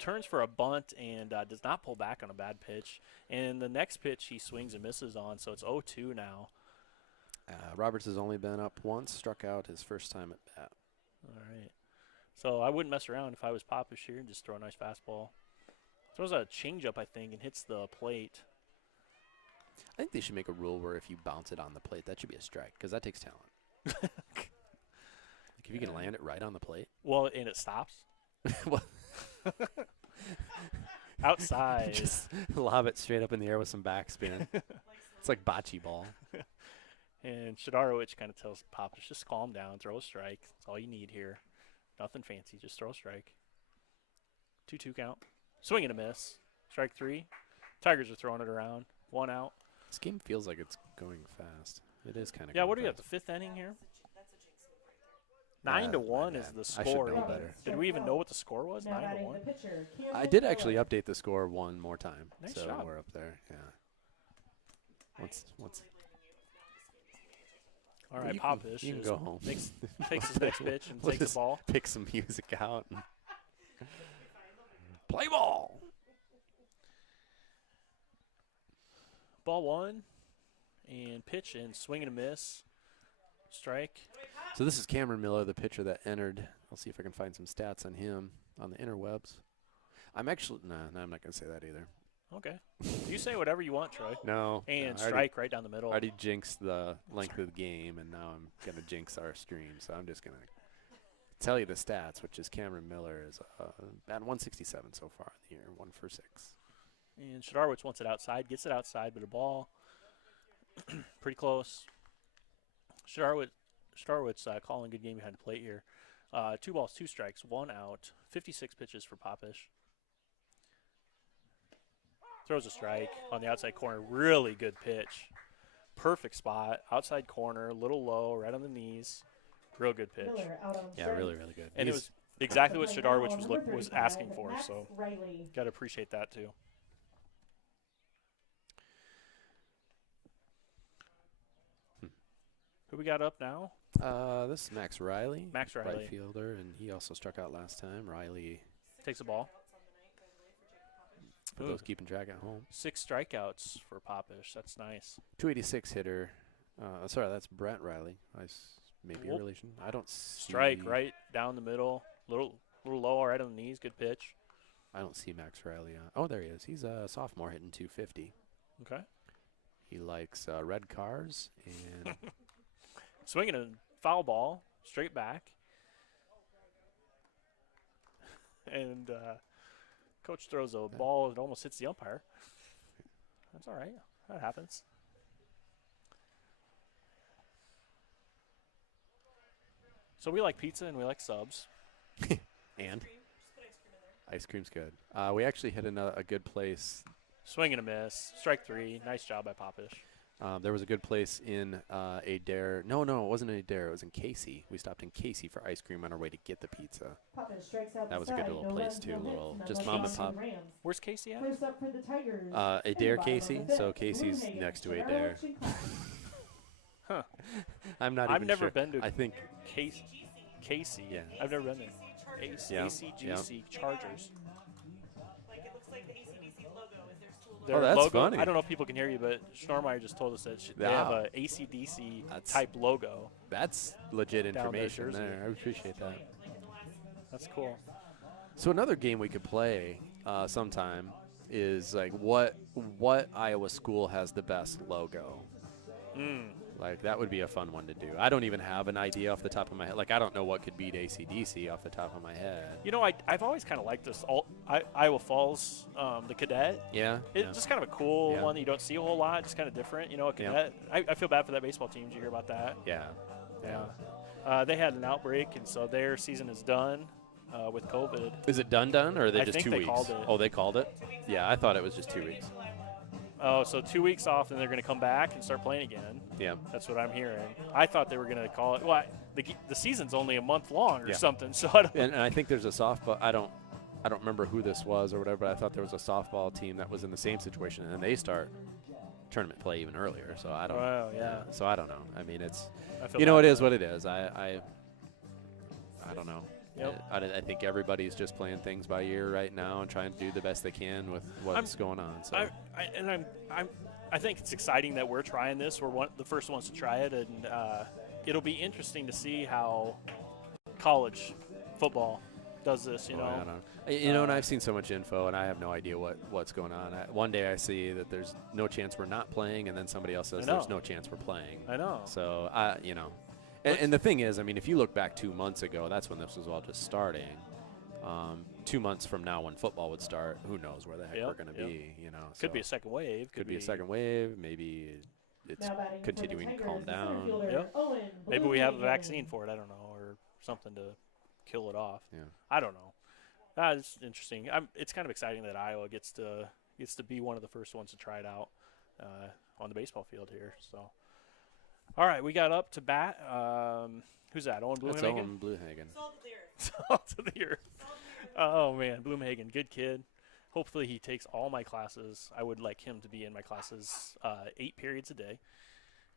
turns for a bunt and does not pull back on a bad pitch. And the next pitch he swings and misses on, so it's 0-2 now. Roberts has only been up once, struck out his first time at bat. All right. So I wouldn't mess around if I was Popish here and just throw a nice fastball. Throws a changeup, I think, and hits the plate. I think they should make a rule where if you bounce it on the plate, that should be a strike because that takes talent. Like if you can land it right on the plate. Well, and it stops. Well, Outside. just lob it straight up in the air with some backspin. It's like bocce ball. And Shadorowicz kind of tells Popish, just calm down, throw a strike. That's all you need here. Nothing fancy, just throw a strike. 2-2 count. Swing and a miss. Strike 3. Tigers are throwing it around. 1 out. This game feels like it's going fast. It is kind of. Yeah, what do we got? The 5th inning here? That's a jinx move right there. 9-1 my is bad. the I should score. know better. Did we even know what the score was? Now batting 9-1. the pitcher, I Cameron did actually Miller. update the score one more time. Nice so job. we're up there. Yeah. What's All right, you can- Popish you can is- go home. takes his next pitch and We'll takes the just ball. pick some music out. And play ball. Ball 1 and pitch and swing and a miss. Strike. So this is Cameron Miller, the pitcher that entered. I'll see if I can find some stats on him on the interwebs. I'm actually I'm not gonna say that either. Okay. You say whatever you want, Troy. No. And no, I strike right down the middle. already jinxed the length of the game, and now I'm gonna jinx our stream. So I'm just gonna tell you the stats, which is Cameron Miller is at 167 so far in the year, 1 for 6. And Shadorowicz wants it outside, gets it outside, but a ball pretty close. Shadorowicz calling good game behind the plate here. 2 balls, 2 strikes, 1 out. 56 pitches for Popish. Throws a strike on the outside corner. Really good pitch. Perfect spot. Outside corner, little low, right on the knees. Real good pitch. Miller out on Yeah, strike. really, really good. And it He's- was exactly what Up to play Shadorowicz now, was number was 35, asking for. Max So Riley. got to appreciate that too. Who we got up now? This is Max Riley. Max Riley. Right fielder, and he also struck out last time. Riley, Takes the ball. for those keeping track at home. 6 strikeouts for Popish. That's nice. 286 hitter. Sorry, that's Brent Riley. Maybe a Whoop. relation. I don't see. Strike right down the middle. Little low, right on the knees. Good pitch. I don't see Max Riley. Oh, there he is. He's a sophomore hitting 250. Okay. He likes red cars and Swinging a foul ball straight back. And coach throws a ball that almost hits the umpire. That's all right. That happens. So we like pizza and we like subs. And Cream. Just put ice cream in there. ice cream's good. We actually hit a good place. Swing and a miss. Strike 3. Nice job by Popish. There was a good place in Adair. No, it wasn't Adair. It was in Casey. We stopped in Casey for ice cream on our way to get the pizza. Popish strikes out That the was a good side. little No place, runs, too, no little- hits, just none mom left and for pop. the Rams. Where's Casey at? First up for the Tigers. Adair Bottom of Casey. the So fifth, Casey's Bloomhagen, next to Shadowich, Adair. and Class. Huh. I'm not I've even never sure. been to I think Casey. Casey. Yeah. I've never been there. Chargers. Yeah. ACGC Chargers. Like it looks like the ACDC logo is their school Their Oh, that's logo, funny. I don't know if people can hear you, but Schnormeyer just told us that they have Wow. a ACDC That's- type logo. that's legit Down their information jersey. there. I appreciate that. That's cool. So another game we could play sometime is like what Iowa school has the best logo. Like that would be a fun one to do. I don't even have an idea off the top of my head. Like I don't know what could beat ACDC off the top of my head. You know, I've always kind of liked this Iowa Falls, the cadet. Yeah. It's yeah. just kind of a cool Yeah. one that you don't see a whole lot. Just kind of different. You know, a Yeah. cadet. I feel bad for that baseball team. Did you hear about that? Yeah. Yeah. They had an outbreak, and so their season is done with COVID. Is it done, or are they I just think 2 they weeks? called it. Oh, they called it? Yeah, I thought it was just 2 weeks. Oh, so 2 weeks off, and they're going to come back and start playing again. Yeah. That's what I'm hearing. I thought they were going to call it. Well, the season's only a month long or Yeah. something. So I don't. And I think there's a softball. I don't remember who this was or whatever, but I thought there was a softball team that was in the same situation, and they start tournament play even earlier. So I don't. Oh, yeah. So I don't know. I mean, it's I feel you know bad it for is them. what it is. I don't know. Yep. I think everybody's just playing things by ear right now and trying to do the best they can with what's going on. So I think it's exciting that we're trying this. We're the first ones to try it, and it'll be interesting to see how college football does this. You I know, don't know. You know, and I've seen so much info, and I have no idea what's going on. One day I see that there's no chance we're not playing, and then somebody else says I know. there's no chance we're playing. I know. So you know, and the thing is, I mean, if you look back 2 months ago, that's when this was all just starting. 2 months from now, when football would start, who knows where the heck Yep, we're going to yep. be? You know, Could so be a second wave. could be a second wave. Maybe it's Now batting for the continuing to Tigers, calm the center down. fielder, Yep. Owen Maybe we have a Bloomhagen. vaccine for it. I don't know, or something to kill it off. Yeah. I don't know. It's interesting. It's kind of exciting that Iowa gets to be one of the first ones to try it out on the baseball field here. So, all right, we got up to bat. Who's that? Owen That's Bloomhagen. Owen Bloomhagen. Salt of the earth. Salt of the earth. Oh man, Bloomhagen, good kid. Hopefully he takes all my classes. I would like him to be in my classes 8 periods a day.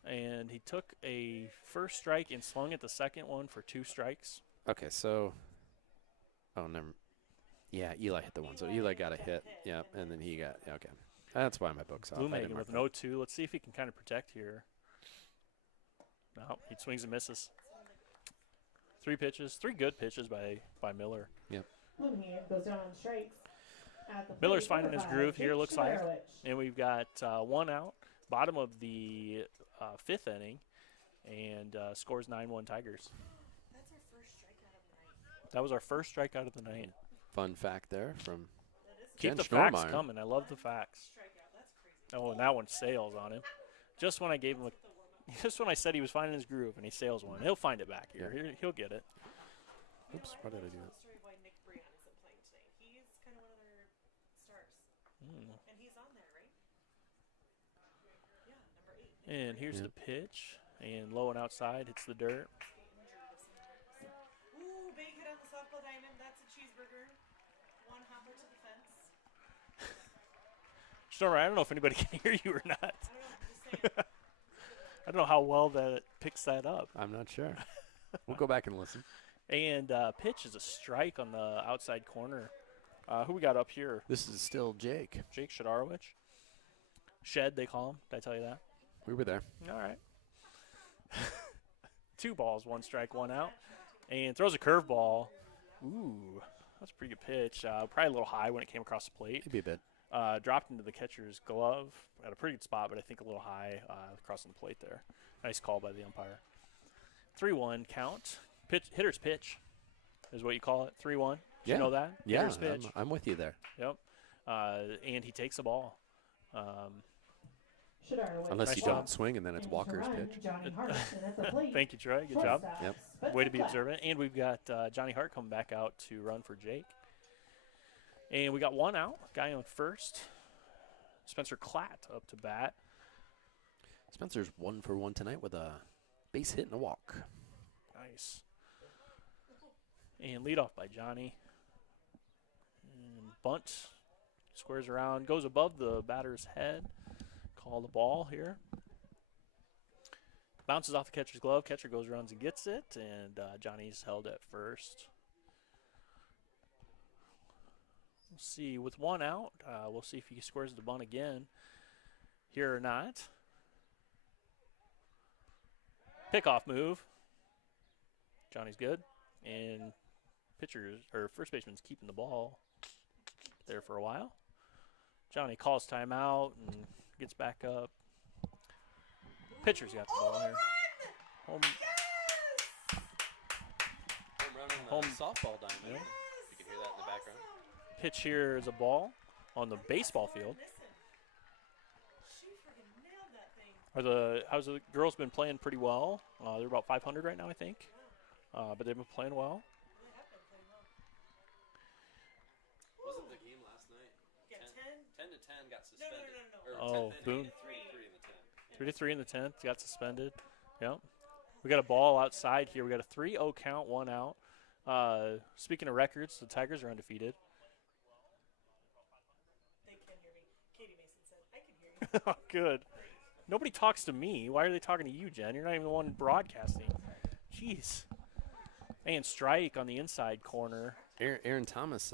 And he took a first strike and swung at the second one for 2 strikes. Okay, so yeah, Eli hit the one. So Eli got a hit. Yeah, and then he got okay. That's why my book's off. I didn't Bloomhagen mark with that. an 0-2. Let's see if he can kind of protect here. No, he swings and misses. 3 pitches, 3 good pitches by Miller. Bloomhagen goes down on strikes. At the Miller's plate, finding his number groove 5, here, Jake looks like. Shadowich. And we've got 1 out, bottom of the 5th inning, and scores 9-1 Tigers. That's our first strikeout of the night. That was our first strikeout of the night. Fun fact there from Keep Jen the facts Schnormeyer. coming. I love the facts. Strikeout. That's crazy. Oh, and that one sails on him. Just when I gave him just when I said he was finding his groove, and he sails one. He'll find it back here. He'll get it. Oops, why did I do Tell that? the story of why Nick Brian isn't playing today. He's kind of one of their stars, and he's on there, right? Yeah, number 8. And here's Yeah. the pitch, and low and outside hits the dirt. Ooh, big hit on the softball diamond. That's a cheeseburger. 1 hopper to the fence. Stormer, I don't know if anybody can hear you or not. I don't know. I'm just saying. I don't know how well that picks that up. I'm not sure. We'll go back and listen. And pitch is a strike on the outside corner. Who we got up here? This is still Jake. Jake Shadarowicz. Shed, they call him. Did I tell you that? We were there. All right. 2 balls, 1 strike, 1 out. And throws a curveball. Ooh, that's a pretty good pitch. Probably a little high when it came across the plate. Maybe a bit. Dropped into the catcher's glove at a pretty good spot, but I think a little high crossing the plate there. Nice call by the umpire. 3-1 count. Hitter's pitch is what you call it. 3-1. Did Yeah. you know that? Yeah, Hitter's pitch. I'm with you there. Yep. And he takes the ball. Shadowich. Unless Nice you job. don't swing and then it's And to Walker's run, pitch. Johnny Hardison at the plate. Thank you, Troy. Good job. Shortstop, Yep. way to be Clatt. observant. And we've got Johnny Hart coming back out to run for Jake. And we got one out, guy on first. Spencer Clatt up to bat. Spencer's 1 for 1 tonight with a base hit and a walk. Nice. And lead off by Johnny. And bunt. Squares around. Goes above the batter's head. Call the ball here. Bounces off the catcher's glove. Catcher goes, runs, and gets it. And Johnny's held at first. We'll see. With one out, we'll see if he squares the bunt again here or not. Pickoff move. Johnny's good. And first baseman's keeping the ball there for a while. Johnny calls timeout and gets back up. Pitcher's got the ball here. Home Home Home- softball diamond. Yeah. You can hear that in the background. pitch here is a ball on the baseball field. She freaking nailed that thing. How's the girls been playing pretty well? They're about 500 right now, I think. But they've been playing well. They have been playing well. Wasn't the game last night? Yeah, 10. 10 to 10 got No, no, no, no, no. Oh, 10 Boone. 3 in the 10. 3-3 in the 10th. Got suspended. Yep. We got a ball outside here. We got a 3-0 count, one out. Speaking of records, the Tigers are undefeated. They can hear me. Katie Mason said, I can hear you. Good. Nobody talks to me. Why are they talking to you, Jen? You're not even the one broadcasting. Jeez. And strike on the inside corner. Aaron Thomas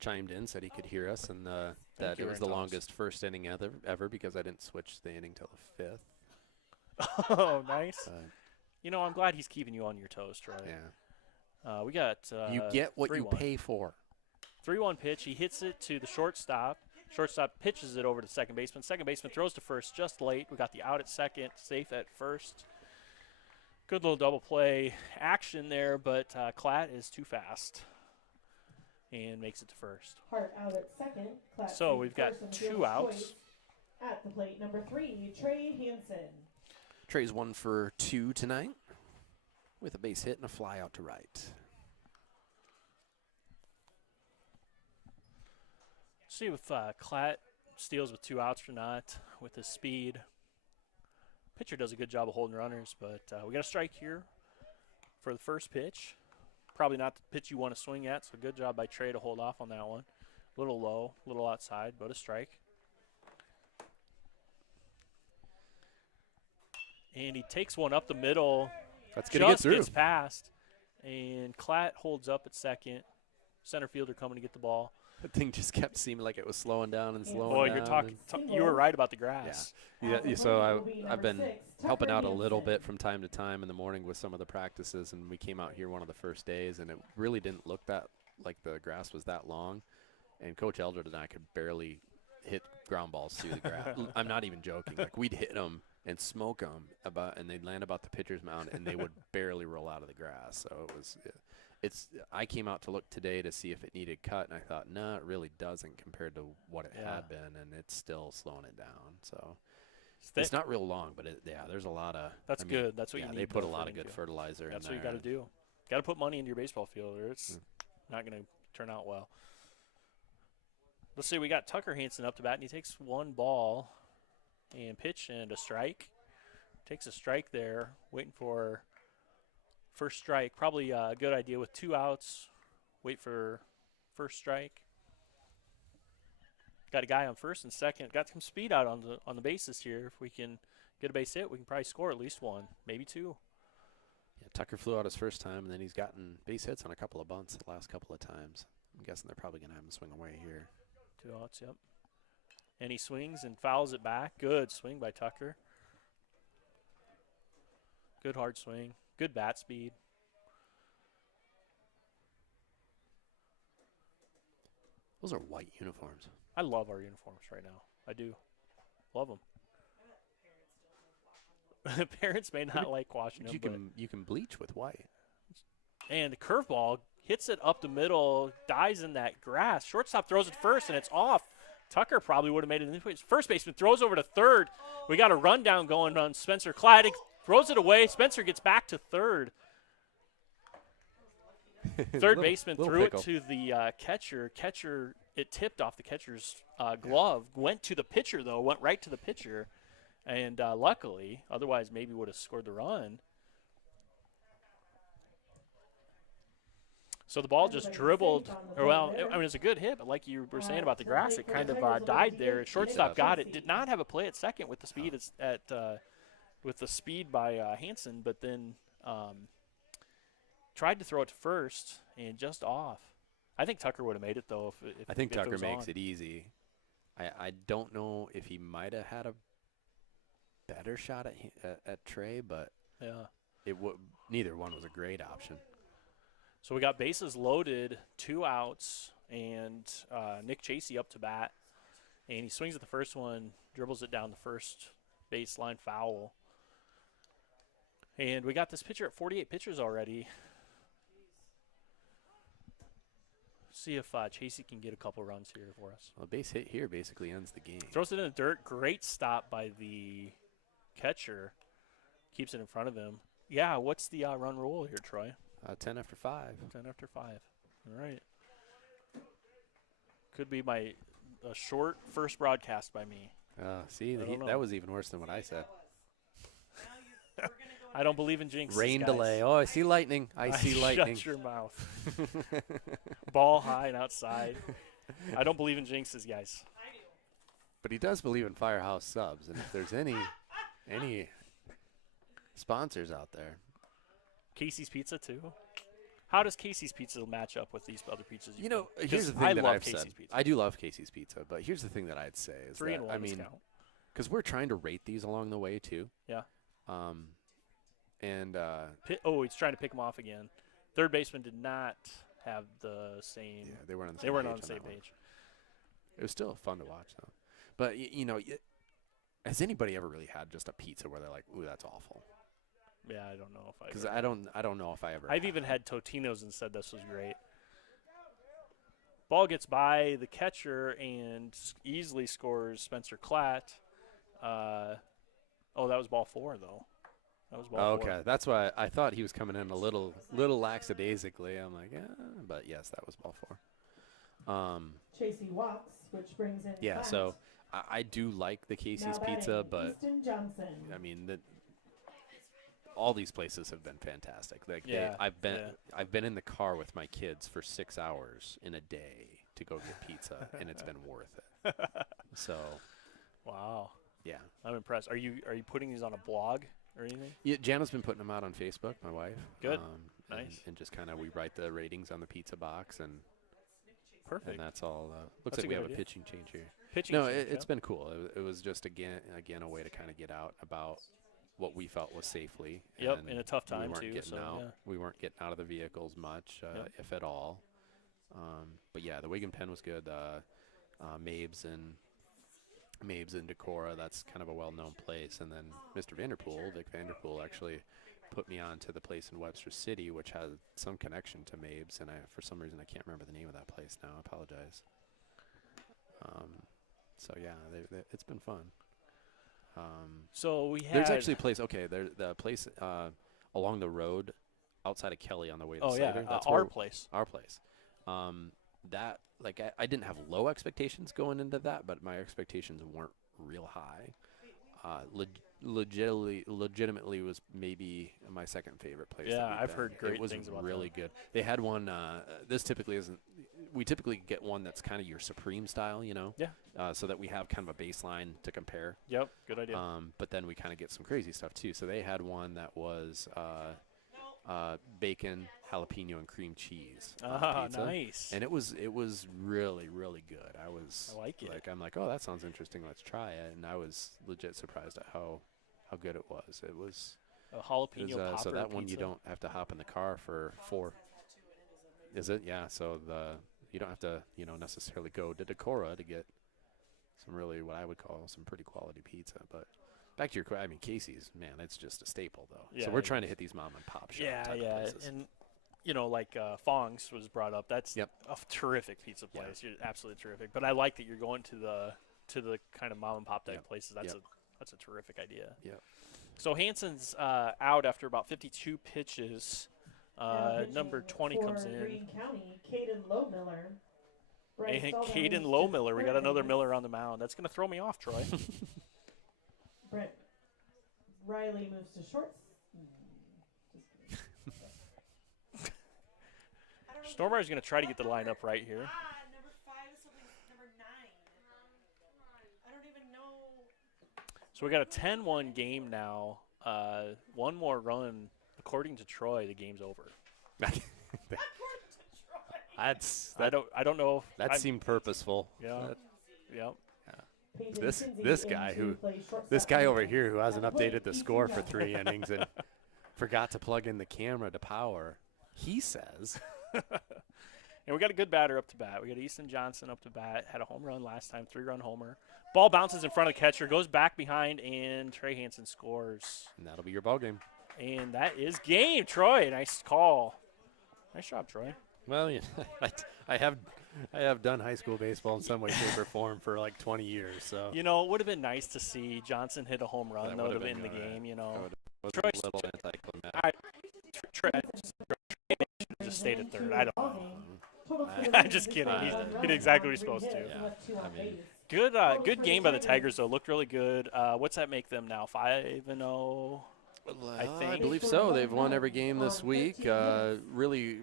chimed in, said he could hear us, and that Thank you, it was Aaron the Thomas. longest first inning ever because I didn't switch the inning till the 5th. Oh, nice. You know, I'm glad he's keeping you on your toes, Troy. Yeah. We got You get what you 3-1. pay for. 3-1 pitch. He hits it to the shortstop. Shortstop pitches it over to second baseman. Second baseman throws to first just late. We got the out at second, safe at first. Good little double play action there, but Clatt is too fast and makes it to first. Hart out at second. Clatt So takes we've got first and two fielder's outs. choice. At the plate, number 3, Trey Hansen. Trey's 1 for 2 tonight with a base hit and a fly out to right. See if Clatt steals with 2 outs or not with his speed. Pitcher does a good job of holding runners, but we got a strike here for the first pitch. Probably not the pitch you want to swing at, so good job by Trey to hold off on that one. A little low, a little outside, but a strike. And he takes one up the middle. That's going to get Just through. gets past. And Clatt holds up at second. Center fielder coming to get the ball. That thing just kept seeming like it was slowing down and slowing Boy, down. you're talking. and- You were right about the grass. Yeah, At the so plate will be I've number been 6, helping Tucker out a little Hansen. bit from time to time in the morning with some of the practices, and we came out here one of the first days, and it really didn't look that like the grass was that long. And Coach Eldred and I could barely hit ground balls through the grass. I'm not even joking. Like, we'd hit them and smoke them and they'd land about the pitcher's mound, and they would barely roll out of the grass. So it was. I came out to look today to see if it needed cut, and I thought, no, it really doesn't compared to what it Yeah. had been, and it's still slowing it down. So Thick. it's not real long, but there's a lot of. That's I mean, good. That's what yeah, you need. they put a though, lot for of good infield. fertilizer That's in what you there. got to do. Got to put money into your baseball field, or it's Mm. not going to turn out well. Let's see. We got Tucker Hansen up to bat, and he takes one ball and pitch and a strike. Takes a strike there, waiting for first strike. Probably a good idea with 2 outs. Wait for first strike. Got a guy on first and second. Got some speed out on the bases here. If we can get a base hit, we can probably score at least 1, maybe 2. Yeah, Tucker flew out his first time, and then he's gotten base hits on a couple of bunts the last couple of times. I'm guessing they're probably going to have him swing away here. 2 outs, yep. And he swings and fouls it back. Good swing by Tucker. Good hard swing. Good bat speed. Those are white uniforms. I love our uniforms right now. I do. Love them. Parents may not like washing them, You can bleach with white. and the curveball hits it up the middle, dies in that grass. Shortstop throws it first, and it's off. Tucker probably would have made it. First baseman throws over to third. We got a rundown going on Spencer Clatt. Throws it away. Spencer gets back to third. Third baseman little threw pickle. it to the catcher. Catcher, it tipped off the catcher's glove. Went to the pitcher though. Went right to the pitcher, and luckily, otherwise maybe would have scored the run. So the ball just dribbled. Or well, I mean it's a good hit, but like you were saying about the grass, it kind of died there. Shortstop got it. Did not have a play at second with the speed with the speed by Hansen, but then tried to throw it to first and just off. I think Tucker would have made it though. If I think if it Tucker was makes on. it easy. I don't know if he might have had a better shot at Trey, but Yeah. neither one was a great option. So we got bases loaded, 2 outs, and Nick Chasey up to bat. And he swings at the first one, dribbles it down the first baseline foul. And we got this pitcher at 48 pitches already. See if Chasey can get a couple runs here for us. Well, a base hit here basically ends the game. Throws it in the dirt. Great stop by the catcher. Keeps it in front of him. Yeah, what's the run rule here, Troy? 10 after 5. 10 after 5. All right. Could be a short first broadcast by me. See, I don't know. that was even worse than what I said. I don't believe in jinxes, Rain guys. delay. Oh, I see lightning. I see lightning. Shut your mouth. Ball high and outside. I don't believe in jinxes, guys. But he does believe in Firehouse Subs, and if there's any sponsors out there, Casey's Pizza, too. How does Casey's Pizza match up with these other pizzas? you know, Because here's the I thing that love I've Casey's said. Pizza. I do love Casey's Pizza, but here's the thing that I'd say is 3 that and 1 I mean, discount. because we're trying to rate these along the way too. Yeah. And He's trying to pick him off again. Third baseman did not have the same. yeah, they weren't on the They same weren't page on the same that one. page. It was still fun to watch though. But you know, has anybody ever really had just a pizza where they're like, "Ooh, that's awful"? Yeah, I don't know if I. Because I don't know if I ever. I've even had Totino's and said this was great. Ball gets by the catcher and easily scores Spencer Klatt. That was ball 4 though. That was ball 4. Okay, that's why I thought he was coming in a little lackadaisically. I'm like, yeah, but yes, that was ball 4. Chasey walks, which brings in Yeah, Klatt. so I do like the Casey's Now Pizza, batting, but Easton Johnson. I mean all these places have been fantastic. Like Yeah, I've been in the car with my kids for 6 hours in a day to go get pizza, and it's been worth it. So Wow, yeah, I'm impressed. Are you putting these on a blog or anything? yeah. Jana's been putting them out on Facebook. My wife. Good. And, Nice. and just kind of we write the ratings on the pizza box, and Perfect. that's all. Looks That's a like we good have idea. a pitching change here. Pitching. No, change, it's yeah. been cool. It was just again a way to kind of get out about what we felt was safely. Yep, and in a tough time, we weren't too, Getting so, out. yeah. We weren't getting out of the vehicles much, Yep. if at all. But yeah, the Wigan Pen was good. Mabes and Decorah, that's kind of a well-known place. And then Mr. Vic Vanderpool, actually put me on to the place in Webster City, which has some connection to Mabes, and for some reason I can't remember the name of that place now. I apologize. So yeah, it's been fun. So we had. There's actually a place. Okay, there's the place along the road outside of Kelly on the way to Oh yeah, Cider. That's our where- place. Our place. That like I didn't have low expectations going into that, but my expectations weren't real high. Legitimately was maybe my second favorite place. that Yeah, we've I've been. heard great It was things about really that. good. They had one. This typically isn't. We typically get one that's kind of your Supreme style, you know. Yeah. So that we have kind of a baseline to compare. Yep. Good idea. But then we kind of get some crazy stuff too. So they had one that was bacon, jalapeno, and cream cheese on pizza. Nice. And it was really, really good. I like it. I'm like, oh, that sounds interesting. Let's try it. And I was legit surprised at how good it was. It was. A jalapeno popper So that one you pizza. don't have to hop in the car for 4. Is it? Yeah. So you don't have to necessarily go to Decorah to get some really what I would call some pretty quality pizza. But back to your Casey's, man, it's just a staple though. Yeah, So we're it trying to is. hit these mom and pop shop Yeah, type yeah, of places. and like Fong's was brought up. That's Yep. a terrific pizza Yeah. place. You're absolutely terrific. But I like that you're going to the kind of mom and pop type Yep. places. That's a terrific idea. Yep. So Hansen's out after about 52 pitches. Number 20 comes in. Green County, Caden Lowmiller. And Caden Lowmiller. We got another Miller on the mound. That's going to throw me off, Troy. Brent Riley moves to shorts. Stormire's going to try to get the lineup right here. Number 5 is something. Number 9. I don't even know. So we got a 10-1 game now. One more run. According to Troy, the game's over. I don't know. That seemed purposeful. Yeah. Yep. This guy over here who hasn't updated the score for 3 innings and forgot to plug in the camera to power. He says. And we got a good batter up to bat. We got Easton Johnson up to bat. Had a home run last time, 3-run homer. Ball bounces in front of the catcher, goes back behind, and Trey Hansen scores. And that'll be your ball game. And that is game, Troy. Nice call. Nice job, Troy. Well, yeah, I have done high school baseball in some way, shape, or form for like 20 years. So You know, it would have been nice to see Johnson hit a home run, That though, would've to been win the good. game, you know. was Troy- a little anticlimactic. Trey just stayed at third. I don't know. Mm-hmm. I'm just kidding. He did exactly what he's supposed to. Yeah, I mean, Good game by the Tigers, though. Looked really good. What's that make them now? 5-0? I think. believe so. They've won every game this week. Really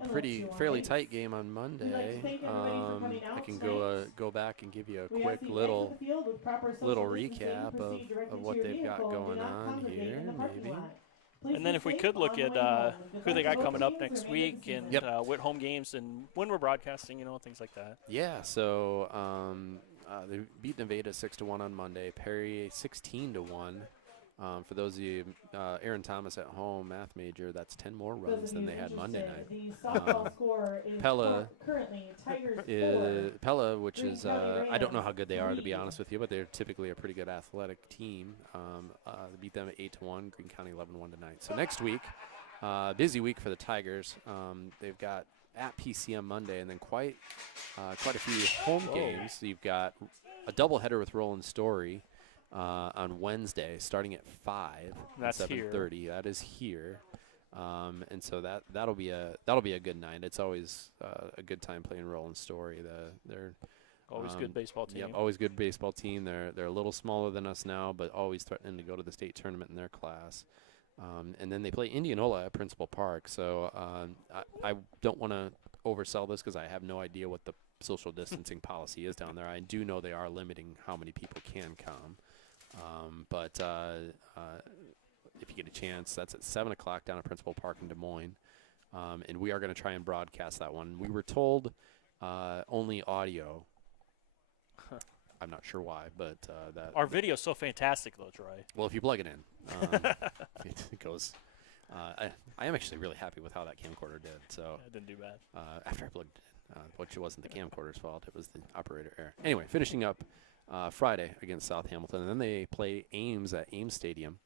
fairly tight game on Monday. I can go back and give you a quick little recap of what they've got going on here, maybe. And then if we could look at who they got coming up next week and what home games and when we're broadcasting, you know, things like that. Yeah, so they beat Nevada 6-1 on Monday. Perry 16-1. For those of you, Aaron Thomas at home, math major, that's 10 more runs than they had Monday night. Pella, which is, I don't know how good they are, to be honest with you, but they're typically a pretty good athletic team. They beat them at 8-1, Green County 11-1 tonight. So next week, busy week for the Tigers. They've got at PCM Monday and then quite a few home games. You've got a doubleheader with Roland Story on Wednesday, starting at 5. That's 7:30. That is here, and so that'll be a good night. It's always a good time playing Roland Story. They're Always good baseball team. Yep, always good baseball team. They're a little smaller than us now, but always threatening to go to the state tournament in their class. And then they play Indianola at Principal Park. So I don't want to oversell this because I have no idea what the social distancing policy is down there. I do know they are limiting how many people can come. But if you get a chance, that's at 7 o'clock down at Principal Park in Des Moines. And we are going to try and broadcast that one. We were told only audio. I'm not sure why, but that Our video's so fantastic, though, Troy. well, if you plug it in, it goes. I am actually really happy with how that camcorder did. So It didn't do bad. after I plugged it in, which wasn't the camcorder's fault, it was the operator error. Anyway, finishing up Friday against South Hamilton, and then they play Ames at Ames Stadium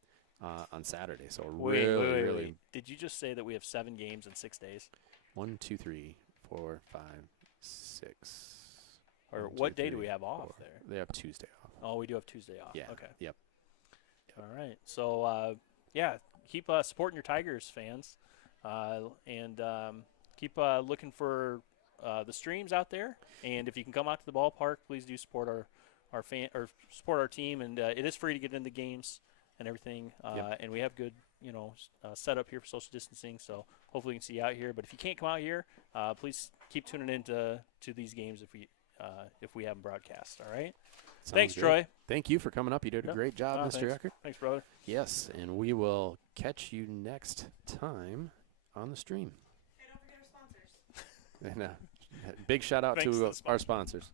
on Saturday. So really, Wait. Did you just say that we have 7 games in 6 days? 1, 2, 3, 4, 5, 6. Or 1, 2, what day do 3, we have off 4. there? They have Tuesday off. Oh, we do have Tuesday off. Yeah. Okay. Yep. All right. So, keep supporting your Tigers, fans, and keep looking for the streams out there. And if you can come out to the ballpark, please do support our support our team. And it is free to get into games and everything. And we have good, setup here for social distancing. So hopefully we can see you out here. But if you can't come out here, please keep tuning in to these games if we have them broadcast. All right. Sounds Thanks, good. Troy. Thank you for coming up. You did a Yep. great job, Mr. Thanks. Eckert. Thanks, brother. Yes, and we will catch you next time on the stream. Hey, don't forget our sponsors. And big shout out Thanks to to the our sponsors.